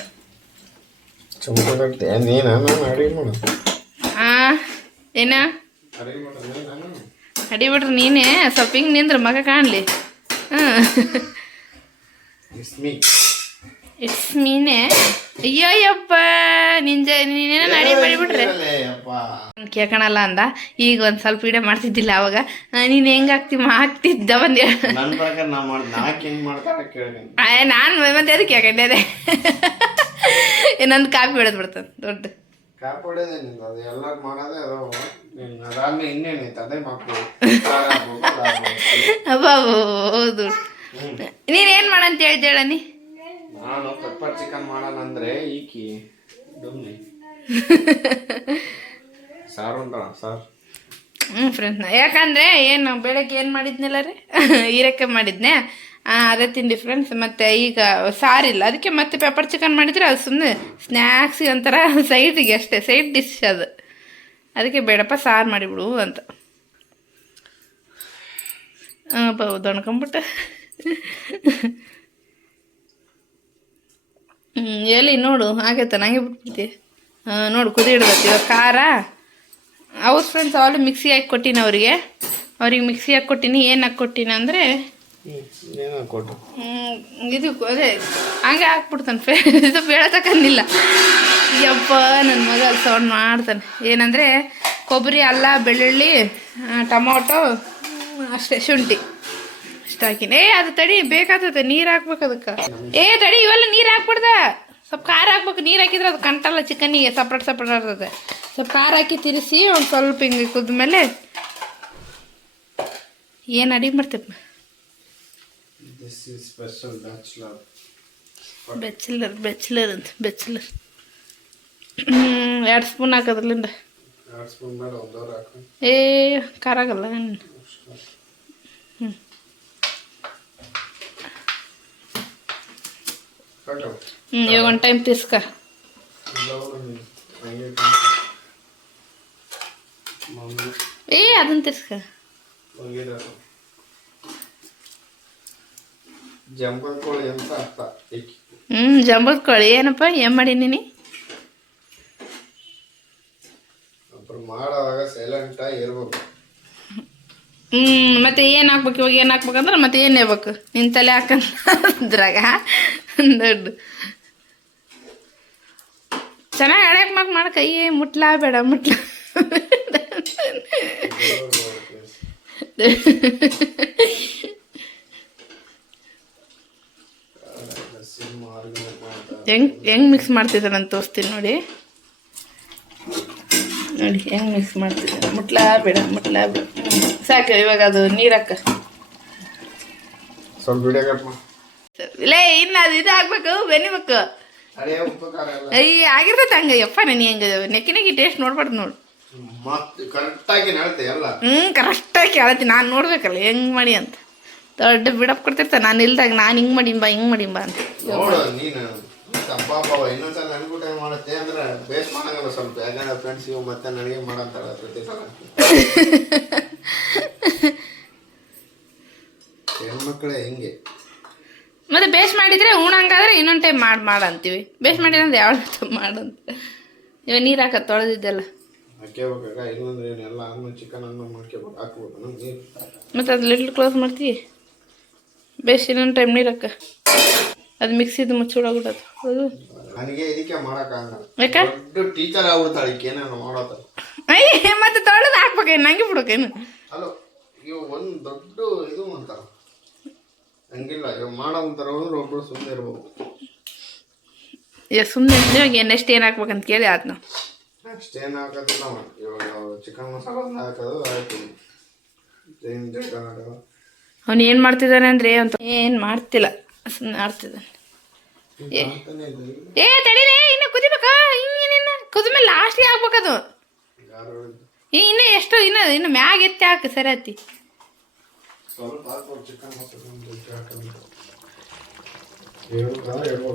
ಏನ ಅಡಿ ಬಿಡ್ರಿ ನೀನೇ ಸ್ವಲ್ಪ ಹಿಂಗೆ ನಿಂದ್ರ ಮಗ ಕಾಣಲಿ. ಇಟ್ಸ್ ಮೀನೇ. ಅಯ್ಯೋಯ್ಯಪ್ಪ ನೀನೇನ ಅಡಿ ಮಾಡಿಬಿಟ್ರೆ ಕೇಳ್ಕೊಳಲ್ಲ ಅಂದ. ಈಗ ಒಂದು ಸ್ವಲ್ಪ ವಿಡಿಯೋ ಮಾಡ್ತಿದ್ದಿಲ್ಲ ಅವಾಗ. ನೀನು ಹೆಂಗೆ ಹಾಕ್ತಿದ್ದ ಬಂದೆ. ನಾನು ಮತ್ತೆ ಅದಕ್ಕೆ ಕೇಳ್ಕೊಂಡೆ. ಅದೇ ನಂದು ಕಾಪಿ ಹೊಡೆದ್ ಬಿಡ್ತದೆ ದೊಡ್ಡ ಕಾಪಿ ಹೊಡೆದೇ ಅದು ಎಲ್ಲರೂ ಮಾಡೋದೇ ಅದು. ಅದಾದ್ಮೇಲೆ ಇನ್ನೇನೈತೆ ಅದೇ ಮಕ್ಕಳು. ಅಬ್ಬಾ ಹೌದು. ನೀನೇನು ಮಾಡಂತ ಹೇಳ್ದೇಳ ನೀ. ನಾನು ಪೆಪ್ಪರ್ ಚಿಕನ್ ಮಾಡೋಣ ಅಂದ್ರೆ ಈಕಿ ಡುಮ್ನಿ ಸಾರು ಉಂಟಲ್ಲ ಸಾರು. ಫ್ರೆಂಡ್ಸ್ ಯಾಕಂದರೆ ಏನು ಬೆಳಗ್ಗೆ ಏನು ಮಾಡಿದ್ನಿಲ್ಲ ರೀ ಹೀರೆಕಾಯಿ ಮಾಡಿದ್ನೆ ಅದೇ ತಿಂಡಿ ಫ್ರೆಂಡ್ಸ್. ಮತ್ತು ಈಗ ಸಾರಿಲ್ಲ ಅದಕ್ಕೆ ಮತ್ತೆ ಪೆಪ್ಪರ್ ಚಿಕನ್ ಮಾಡಿದರೆ ಅದು ಸುಮ್ಮನೆ ಸ್ನ್ಯಾಕ್ಸಿಗೆ ಒಂಥರ ಸೈಡಿಗೆ ಅಷ್ಟೇ, ಸೈಡ್ ಡಿಶ್ ಅದು. ಅದಕ್ಕೆ ಬೇಡಪ್ಪ ಸಾರು ಮಾಡಿಬಿಡು ಅಂತ. ದೊಣ್ಕೊಂಬಿಟ್ಟ. ಎಲ್ಲಿ ನೋಡು ಆಗೈತ ನಂಗೆ ಬಿಟ್ಬಿಡ್ತಿ. ನೋಡು ಕುದಿ ಹಿಡ್ದೈತಿ ಇವಾಗ ಖಾರ. ಅವ್ರ ಫ್ರೆಂಡ್ಸ್ ಅವಳು ಮಿಕ್ಸಿ ಹಾಕಿ ಕೊಟ್ಟಿನಿ ಅವ್ರಿಗೆ ಮಿಕ್ಸಿ ಹಾಕಿ ಕೊಟ್ಟಿನಿ. ಏನು ಹಾಕಿ ಕೊಟ್ಟಿನಿ ಅಂದರೆ ಇದು ಅದೇ ಹಂಗೆ ಹಾಕ್ಬಿಡ್ತಾನೆ ಫ್ರೆಂಡ್ಸ್. ಇದು ಬೇಳತಕ್ಕಂದಿಲ್ಲ. ಯಪ್ಪ ನನ್ನ ಮಗ ಸೌಂಡ್ ಮಾಡ್ತಾನೆ. ಏನಂದರೆ ಕೊಬ್ಬರಿ, ಅಲ್ಲ, ಬೆಳ್ಳುಳ್ಳಿ, ಟೊಮೊಟೊ ಅಷ್ಟೇ, ಶುಂಠಿ ಅಷ್ಟು ಹಾಕಿನಿ. ಅದು ತಡಿ ಬೇಕಾಗ್ತದೆ, ನೀರು ಹಾಕ್ಬೇಕು ಅದಕ್ಕೆ. ತಡಿ ಇವೆಲ್ಲ ನೀರು ಹಾಕ್ಬಿಡ್ದ. ಸ್ವಲ್ಪ ಖಾರ ಹಾಕ್ಬೇಕು. ನೀರು ಹಾಕಿದ್ರೆ ಅದು ಕಂಟಲ್ಲ ಚಿಕನ್ನಿಗೆ, ಸಪ್ರೇಟ್ ಇರ್ತದೆ. ಸ್ವಲ್ಪ ಖಾರ ಹಾಕಿ ತಿರ್ಸಿ ಒಂದು ಸ್ವಲ್ಪ ಹಿಂಗೆ ಕುದ್ಮೇಲೆ ಏನು ಅಡಿಗೆ ಮಾಡ್ತೇಪ್ಪ. ಬೆಚ್ಲರ್ ಅಂತ ಬೆಚ್ಲರ್. 2 ಸ್ಪೂನ್ ಹಾಕೋದ್ರಲ್ಲಿಂದ. ಖಾರ ಆಗಲ್ಲ. ಇವಾಗ ಒಂದು ಟೈಮ್ ತಿರ್ಸ್ಕ. ಅದನ್ನ ತಿರ್ಸ್ಕ. ಜಂಬದ ಕೋಳಿ ಅಂತ ಅರ್ಥ. ಜಂಬದ ಕೋಳಿ ಏನಪ್ಪ ಏನ್ ಮಾಡೀನಿ? ಮಾಡುವಾಗ ಸೈಲೆಂಟ್ ಆಗಿ ಇರ್ಬೇಕು. ಮತ್ತೆ ಏನು ಹಾಕ್ಬೇಕು ಇವಾಗ? ಏನು ಹಾಕ್ಬೇಕಂದ್ರೆ ಮತ್ತೆ ಏನು ಹೇಳ್ಬೇಕು? ನಿನ್ನ ತಲೆ ಹಾಕಂದ್ರಾಗ ದೊಡ್ಡ ಚೆನ್ನಾಗಿ ಅಡ್ಯಾಕ್ ಮಾಡ ಕೈ ಮುಟ್ಲಾ ಬೇಡ ಮುಟ್ಲಾ. ಹೆಂಗೆ ಮಿಕ್ಸ್ ಮಾಡ್ತಿದ್ದಾನೆ ಅಂತ ತೋರಿಸ್ತೀನಿ ನೋಡಿ. ನೋಡಿ ಹೆಂಗೆ ಮಿಕ್ಸ್ ಮಾಡ್ತಿದ್ದಾನೆ. ಮುಟ್ಲಾ ಬೇಡ ಸಾಕು. ಇವಾಗ ಅದು ನೀರಕ್ಕ ಇಲ್ಲ ಇನ್ನು ಅದು ಇದು ಹಾಕ್ಬೇಕು, ಬೆನಿಬೇಕು. ಆಗಿರ್ತೈತೆ ಹಂಗೆ. ಯಪ್ಪ ನಾನು ಹೆಂಗೆ ನೆಕ್ಕಿ ಟೇಸ್ಟ್ ನೋಡ್ಬಾರ್ದು ನೋಡು. ಕರೆಕ್ಟಾಗಿ ಕೇಳತ್ತಿ. ನಾನು ನೋಡ್ಬೇಕಲ್ಲ ಹೆಂಗೆ ಮಾಡಿ ಅಂತ. ದೊಡ್ಡ ಬಿಡಪ್ ಕೊಡ್ತಿರ್ತಾರೆ. ನಾನು ಇಲ್ದಾಗ ನಾನು ಹಿಂಗೆ ಮಾಡಿಂಬ ಅಂತ. ಇನ್ನೊಂದ್ಸಲ ನನ್ಗೂಟ ಮಾಡುತ್ತೆ ಅಂದ್ರೆ ಬೇಸ್ ಮಾಡಂಗಲ್ಲ ಸ್ವಲ್ಪ. ಯಾಕಂದ್ರೆ ಫ್ರೆಂಡ್ಸ್ ಇವು ಮತ್ತೆ ನನಗೆ ಮಾಡಂತಾಳ ಪ್ರತಿ ಸಲ. ಹೆಣ್ಮಕ್ಳೇ ಹಿಂಗೆ. ಮತ್ತೆ ಬೇಸ್ ಮಾಡಿದ್ರೆ ಉಣಂಗಾದ್ರೆ ಇನ್ನೊಂದು ಟೈಮ್ ಮಾಡಂತೀವಿ. ಬೇಸ್ ಮಾಡಿದ್ರೆ ಯಾವ ಮಾಡಂತ. ಇವಾಗ ನೀರು ಹಾಕ ತೊಳೆದಿದ್ದೆಲ್ಲ ಹಾಕ್ಯಬೇಕಾಗ. ಇಲ್ಲಂದ್ರೆ ಏನೆಲ್ಲ ಆದ್ಮೇಲೆ ಚಿಕನ್ ಅನ್ನ ಮಾಡ್ಕೋಬೇಕು, ಹಾಕ್ಬೇಕು ನೀರು. ಮತ್ತೆ ಅದು ಲಿಟ್ಲ್ ಕ್ಲೋಸ್ ಮಾಡ್ತೀವಿ. ಬೇಸ್ ಇನ್ನೊಂದು ಟೈಮ್ ನೀರು ಹಾಕ. ಅದು ಮಿಕ್ಸಿದು ಮುಚ್ಚೋಳಾಗ್ಬಿಡೋದು ಅದು ನನಗೆ ಇದಕ್ಕೆ ಮಾಡೋಕ್ಕಾಗಲ್ಲ. ಯಾಕೆ ದೊಡ್ಡ ಟೀಚರ್ ಆಗ್ಬಿಡ್ತಾಳೆ ಈಕೆ ಏನೇನು ಮಾಡೋದು. ಅಯ್ಯ ಮತ್ತೆ ತೊಳೆದು ಹಾಕ್ಬೇಕೇನು ನಂಗೆ ಬಿಡ್ಬೇಕೇನು? ಅಲ್ಲೋ ಇವು ಒಂದು ದೊಡ್ಡ ಇದು ಅಂತಾರ, ಹಂಗಿಲ್ಲ ಇವಾಗ ಮಾಡೋ ಅಂತಾರ ಅಂದ್ರೆ ಒಬ್ರು ಸುಮ್ಮನೆ ಇರ್ಬೇಕು. ಈಗ ಸುಮ್ಮನೆ ಇವಾಗ ನೆಕ್ಸ್ಟ್ ಏನು ಹಾಕ್ಬೇಕಂತ ಕೇಳಿ ಆಯ್ತು ನಾವು ನೆಕ್ಸ್ಟ್ ಏನು ಹಾಕೋದಿಲ್ಲ ಇವಾಗ ಚಿಕನ್ ಮಸಾಲ ಹಾಕೋದು ಆಯ್ತು. ಚಿಕನ್ ಹಾಕೋದು ಅವ್ನು ಏನು ಮಾಡ್ತಿದ್ದಾನೆ ಅಂದರೆ ಅಂತ ಏನು ಮಾಡ್ತಿಲ್ಲ, ಸುಮ್ಮನೆ ಆಡ್ತಿದ್ದಾನೆ. ಏ ತಡೀಲೇ ಇನ್ನು ಕುದಿಬೇಕಾ? ಹಿಂಗೇನಿನ್ನ ಕುದಿದ್ಮೇಲೆ ಲಾಸ್ಟಿಗೆ ಹಾಕ್ಬೇಕದು. ಇನ್ನು ಎಷ್ಟು ಇನ್ನು ಮ್ಯಾಗ ಎತ್ತಿ ಹಾಕಿ ಸರಿ ಹತ್ತಿ ಸ್ವಲ್ಪ ಹಾಕ್ಬೋದು ಚಿಕನ್ ಮಸಾಲ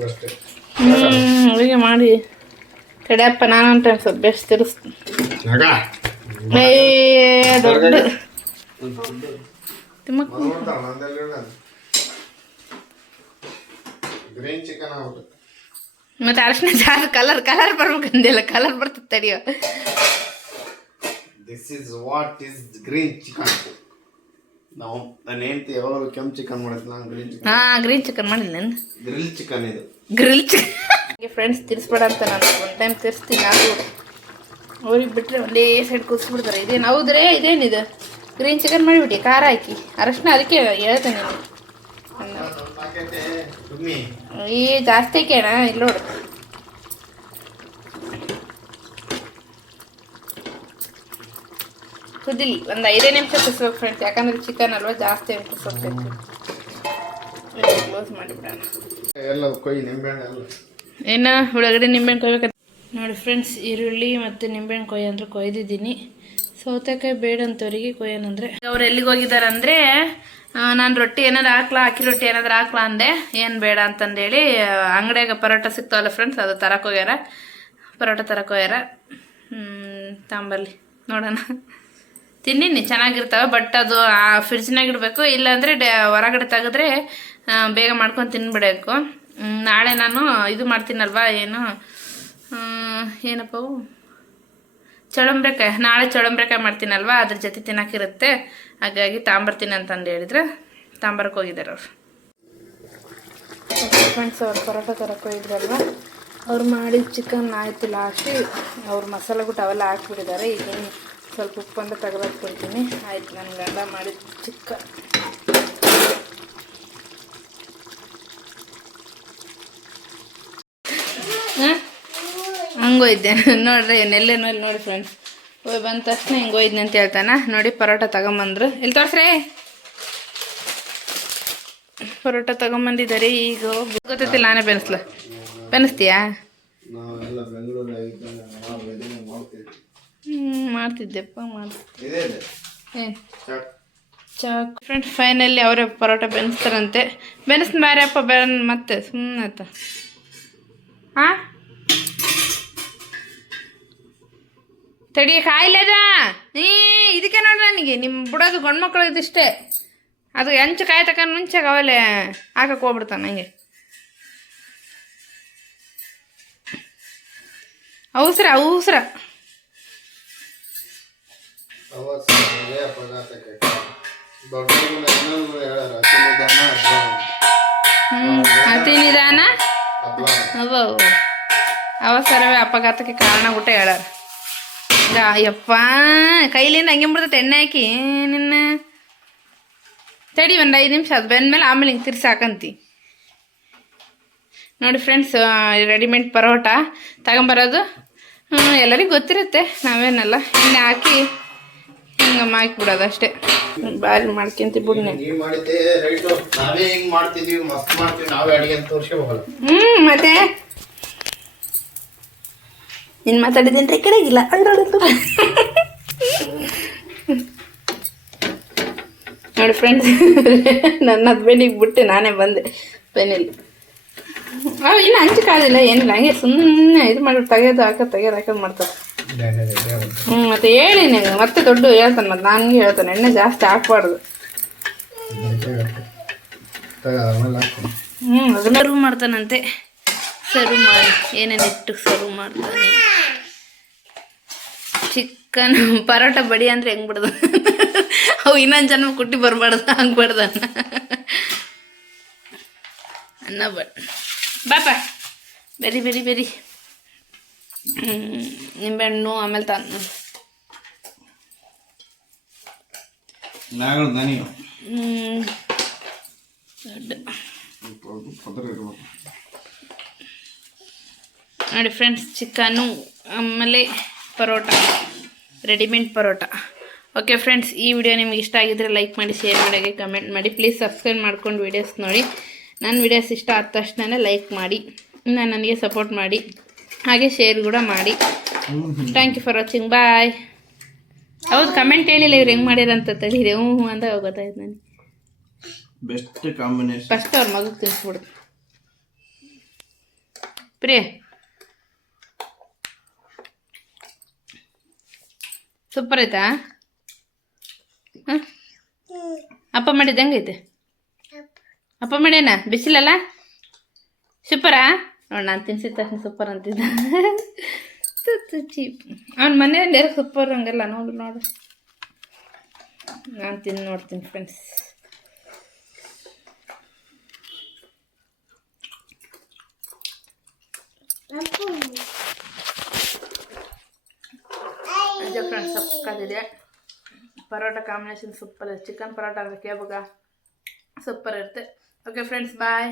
ಅಷ್ಟೇ. ಅಡುಗೆ ಮಾಡಿ ಕಡೆಯಪ್ಪ ನಾನು ಅಂತ ಸ್ವಲ್ಪ ಬೆಸ್ಟ್ ತಿರ್ಸ್ತೀನಿ. ದೊಡ್ಡ ಗ್ರೀನ್ ಚಿಕನ್ ಆಗ್ಬಿಟ್ಟು ಮತ್ತೆ ಅರ್ಶಿನ ಜಾಸ್ತಿ ಕಲರ್ ಬರ್ಬೇಕಂದಿಲ್ಲ, ಕಲರ್ ಬರ್ತದೆ ತಡಿಯೋ. This is what is green chicken. ನಾವು ನನ್ನ ಹೆಂಡತಿ ಯಾವಾಗಲೂ ಕೆಂಪು ಚಿಕನ್ ಮಾಡಿದ್ವಿ, ನಾನು ಗ್ರೀನ್ ಚಿಕನ್. ಗ್ರೀನ್ ಚಿಕನ್ ಮಾಡಿಲ್ಲ ನಾನು, ಗ್ರಿಲ್ ಚಿಕನ್ ಇದು. ಗ್ರಿಲ್ ಚಿಕನ್ ಫ್ರೆಂಡ್ಸ್ ತಿರ್ಸ್ಬೇಡ ಅಂತ ನಾನು ಒಂದು ಟೈಮ್ ತಿರ್ಸ್ತೀನಿ. ನಾನು ಅವ್ರಿಗೆ ಬಿಟ್ಟರೆ ಒಂದೇ ಸೈಡ್ ಕೂರಿಸ್ಬಿಡ್ತಾರೆ. ಇದೇನು ಹೌದ್ರೆ ಇದೇನಿದು ಗ್ರೀನ್ ಚಿಕನ್ ಮಾಡಿಬಿಟ್ಟು ಖಾರ ಹಾಕಿ ಅರಶಿನ, ಅದಕ್ಕೆ ಹೇಳ್ತೇನೆ ಈ ಜಾಸ್ತಿ ಕೇಳ ಇಲ್ಲಿ ನೋಡು. ಕುದಿಲಿ ಒಂದು 5 ನಿಮಿಷ ಕುದಿಸ್ಬೇಕು ಫ್ರೆಂಡ್ಸ್, ಯಾಕಂದ್ರೆ ಚಿಕನ್ ಅಲ್ವಾ ಜಾಸ್ತಿ ಕುದಿಸ್ಬೇಕು. ಕ್ಲೋಸ್ ಮಾಡಿಬಿಡೋಣ. ಎಲ್ಲ ಕೊಯ್ ನಿಂಬೆಹಣ್ಣು ಎಲ್ಲ ಏನು ಒಳಗಡೆ ನಿಂಬೆಹಣ್ಣು ಕೊಯ್ಬೇಕು ನೋಡಿ ಫ್ರೆಂಡ್ಸ್. ಈರುಳ್ಳಿ ಮತ್ತು ನಿಂಬೆಹಣ್ಣು ಕೊಯ್ಯ ಅಂದ್ರೆ ಕೊಯ್ದಿದ್ದೀನಿ. ಸೌತೆಕಾಯಿ ಬೇಡ ಅಂತವ್ರಿಗೆ ಕೊಯ್ಯನಂದ್ರೆ ಅವ್ರು ಎಲ್ಲಿಗೆ ಹೋಗಿದ್ದಾರೆ ಅಂದರೆ ನಾನು ರೊಟ್ಟಿ ಏನಾದ್ರು ಹಾಕ್ಲಾ, ಅಕ್ಕಿ ರೊಟ್ಟಿ ಏನಾದ್ರು ಹಾಕ್ಲಾ ಅಂದೆ. ಏನು ಬೇಡ ಅಂತಂದೇಳಿ ಅಂಗಡಿಯಾಗ ಪರೋಟ ಸಿಗ್ತಾವಲ್ಲ ಫ್ರೆಂಡ್ಸ್, ಅದು ತರಕ್ಕೆ ಹೋಗ್ಯಾರ, ಪರೋಟ ತರಕ್ಕೆ ಹೋಗ್ಯಾರ. ತಾಂಬಲ್ಲಿ ನೋಡೋಣ, ತಿನ್ನೀನಿ ಚೆನ್ನಾಗಿರ್ತಾವೆ. ಬಟ್ ಅದು ಫ್ರಿಜ್ನಾಗ ಇಡಬೇಕು, ಇಲ್ಲಾಂದರೆ ಹೊರಗಡೆ ತೆಗೆದ್ರೆ ಬೇಗ ಮಾಡ್ಕೊಂಡು ತಿನ್ಬಿಡಬೇಕು. ನಾಳೆ ನಾನು ಇದು ಮಾಡ್ತೀನಲ್ವ, ಏನಪ್ಪ ಚಳಂಬ್ರೆಕಾಯಿ, ನಾಳೆ ಚಳಂಬ್ರೆಕಾಯಿ ಮಾಡ್ತೀನಲ್ವ, ಅದ್ರ ಜೊತೆ ತಿನ್ನೋಕ್ಕಿರುತ್ತೆ. ಹಾಗಾಗಿ ತಾಂಬರ್ತೀನಿ ಅಂತಂದು ಹೇಳಿದ್ರೆ ತಾಂಬರಕ್ಕೆ ಹೋಗಿದ್ದಾರೆ ಅವರು. ಫ್ರೆಂಡ್ಸ್ ಅವ್ರು ಪರೋಟ ತರಕ್ಕೆ ಹೋಗಿದ್ರಲ್ವ, ಅವ್ರು ಮಾಡಿದ ಚಿಕನ್ ಆಯಿತು ಲಾಸ್ಟಿ. ಅವ್ರು ಮಸಾಲೆ ಬಿಟ್ಟು ಅವೆಲ್ಲ ಹಾಕ್ಬಿಟ್ಟಿದ್ದಾರೆ. ಈಗ ಸ್ವಲ್ಪ ಉಪ್ಪಂದ ತೆಗೆದಾಕ್ಬಿಡ್ತೀನಿ. ಆಯ್ತು, ನನ್ನ ಗಂಡ ಮಾಡಿದ ಚಿಕನ್. ಹಂಗೋಯ್ದೆ ನೋಡ್ರಿ, ನೆಲ್ಲೇನೋ ಇಲ್ಲಿ ನೋಡಿ ಫ್ರೆಂಡ್ಸ್, ಹೋಗಿ ಬಂದ ತಕ್ಷಣ ಹಿಂಗೋಯ್ದ್ನಿ ಅಂತ ಹೇಳ್ತಾನೆ. ನೋಡಿ ಪರೋಟ ತಗೊಂಬಂದ್ರು, ಇಲ್ಲಿ ತೋರಿಸ್ರಿ ಪರೋಟ ತಗೊಂಬಂದಿದ್ದಾರೆ. ಈಗ ಗೊತ್ತೈತಿಲ್ಲ, ನಾನೇ ಬೆನೆಸ್ತೀಯಾ? ಮಾಡ್ತಿದ್ದೆಪ್ಪ ಏನು ಚಾಕ್ ಫ್ರೆಂಡ್ಸ್. ಫೈನಲಿ ಅವರೇ ಪರೋಟ ಬೆನೆಸ್ತಾರಂತೆ. ಬೆನೆಸ್ತೀನಿ ಬಾರಪ್ಪ, ಮತ್ತೆ ಸುಮ್ಮನೆ ಆಯ್ತಾ. ಹಾಂ ತಡಿ ಕಾಯಿಲೆದ ಇದಕ್ಕೆ ನೋಡ್ರಿ, ನನಗೆ ನಿಮ್ಮ ಬಿಡೋದು ಗಂಡು ಮಕ್ಕಳು ಇದಿಷ್ಟೇ. ಅದು ಹೆಂಚು ಕಾಯಿ ತಗೊಂಡು ಮುಂಚೆಗೆ ಅವೆಲ್ಲ ಹಾಕಕ್ಕೆ ಹೋಗ್ಬಿಡ್ತಾನೆ ನನಗೆ ಅವಸರ. ಅತಿ ನಿಧಾನ ಅವಸರವೇ ಅಪಘಾತಕ್ಕೆ ಕಾರಣ ಊಟ ಹೇಳಾರ. ಯಪ್ಪ ಕೈಲಿಂದ ಹಂಗೆ ಬಿಡ್ತೈತೆ ಎಣ್ಣೆ ಹಾಕಿ ನಿನ್ನ. ತಡಿ ಒಂದು 5 ನಿಮಿಷ ಅದು ಬೆಂದ್ಮೇಲೆ ಆಮೇಲೆ ಹಿಂಗೆ ತಿರ್ಸಿ ಹಾಕಂತಿ. ನೋಡಿ ಫ್ರೆಂಡ್ಸ್, ರೆಡಿಮೇಡ್ ಪರೋಟ ತಗೊಂಬರೋದು ಎಲ್ಲರಿಗೂ ಗೊತ್ತಿರುತ್ತೆ, ನಾವೇನಲ್ಲ ಎಣ್ಣೆ ಹಾಕಿ ಹಿಂಗೆ ಹಾಕಿಬಿಡೋದು ಅಷ್ಟೇ. ಬಾರಿ ಮಾಡ್ಕೊಂತ ಬಿಡ್ನೆ. ಮತ್ತೆ ನೀನು ಮಾತಾಡಿದಂತೆ ಕೆಳಗಿಲ್ಲ ನೋಡಿ ಫ್ರೆಂಡ್ಸ್. ನನ್ನ ಹಸ್ಬೆಂಡಿಗೆ ಬಿಟ್ಟು ನಾನೇ ಬಂದೆ ಪೆನಲ್ಲಿ. ಇನ್ನು ಹಂಚಕ್ಕಾಗಲಿಲ್ಲ, ಏನಿಲ್ಲ, ಹಂಗೆ ಸುಮ್ಮನೆ ಇದು ಮಾಡಿ ತೆಗೆದು ಹಾಕೋದು ಮಾಡ್ತಾರೆ. ಮತ್ತೆ ಹೇಳಿ ನೀವು ಮತ್ತೆ ದೊಡ್ಡ ಹೇಳ್ತಾನೆ, ಮತ್ತೆ ನನಗೆ ಹೇಳ್ತಾನೆ ಎಣ್ಣೆ ಜಾಸ್ತಿ ಹಾಕ್ಬಾರ್ದು. ಸರ್ವ್ ಮಾಡ್ತಾನಂತೆ. ಸರ್ವ್ ಮಾಡಿ ಏನೇನಿಟ್ಟು ಸರ್ವ್ ಮಾಡ್ತಾನೆ. ಚಿಕನ್ ಪರೋಟ ಬಡಿ ಅಂದರೆ ಹೆಂಗೆ ಬಿಡ್ದು, ಅವು ಇನ್ನೊಂದು ಜನ ಕುಟ್ಟಿ ಬರಬಾರ್ದು, ಹಂಗೆ ಬಿಡ್ದಾನ. ಅನ್ನ ಬಾಪ ಬೆರಿ ಬೆರಿ ಬೆರಿ ನಿಂಬೆಹಣ್ಣು ಆಮೇಲೆ ತಂದು ನೋಡಿ ಫ್ರೆಂಡ್ಸ್, ಚಿಕನ್ನು ಆಮೇಲೆ parotta, readymade parotta. Okay friends, ಈ ವಿಡಿಯೋ ನಿಮಗೆ ಇಷ್ಟ ಆಗಿದ್ರೆ ಲೈಕ್ ಮಾಡಿ, ಶೇರ್ ಮಾಡಿ, ಕಮೆಂಟ್ ಮಾಡಿ. ಪ್ಲೀಸ್ ಸಬ್ಸ್ಕ್ರೈಬ್ ಮಾಡ್ಕೊಂಡು ವೀಡಿಯೋಸ್ ನೋಡಿ. ನನ್ನ ವೀಡಿಯೋಸ್ ಇಷ್ಟ ಆದ ತಕ್ಷಣ ಲೈಕ್ ಮಾಡಿ, ನನಗೆ ಸಪೋರ್ಟ್ ಮಾಡಿ, ಹಾಗೆ ಶೇರ್ ಕೂಡ ಮಾಡಿ. Thank you for watching. Bye. ಹೌದು, ಕಮೆಂಟ್ ಹೇಳಿಲ್ಲ ಇವ್ರು ಹೆಂಗೆ ಮಾಡ್ಯಾರಂತ ತಡೀರಿ. ಅಂತ ಗೊತ್ತಾಯ್ತು ನನಗೆ. Best combination. ಫಸ್ಟ್ ಅವ್ರ ಮಗುಗೆ ತಿನ್ಸ್ಬಿಡು. ಪ್ರಿಯ ಸೂಪರ್ ಆಯ್ತಾ? ಹಾಂ, ಅಪ್ಪ ಮಾಡಿದ್ದು ಹೆಂಗೈತೆ? ಅಪ್ಪ ಮಾಡ್ಯಾನ ಬಿಸಿಲಲ್ಲ? ಸೂಪರಾ? ನೋಡಿ, ನಾನು ತಿನ್ಸಿದ ತಕ್ಷಣ ಸೂಪರ್ ಅಂತಿದ್ದ. ಚೀಪ್. ಅವ್ನ ಮನೆಯಲ್ಲಿ ಯಾರು ಸೂಪರ್ ಹಂಗಲ್ಲ. ನೋಡು ನೋಡು, ನಾನು ತಿಂದು ನೋಡ್ತೀನಿ ಫ್ರೆಂಡ್ಸ್. ನಿಜ ಫ್ರೆಂಡ್ಸ್, ಸಕ್ಕತ್ತಿದೆ. ಪರೋಟ ಕಾಂಬಿನೇಷನ್ ಸೂಪರ್ ಇದೆ. ಚಿಕನ್ ಪರೋಟ ಅಂದರೆ ಕೇಳ್ಬೇಕಾ, ಸೂಪರ್ ಇರುತ್ತೆ. ಓಕೆ ಫ್ರೆಂಡ್ಸ್, ಬಾಯ್.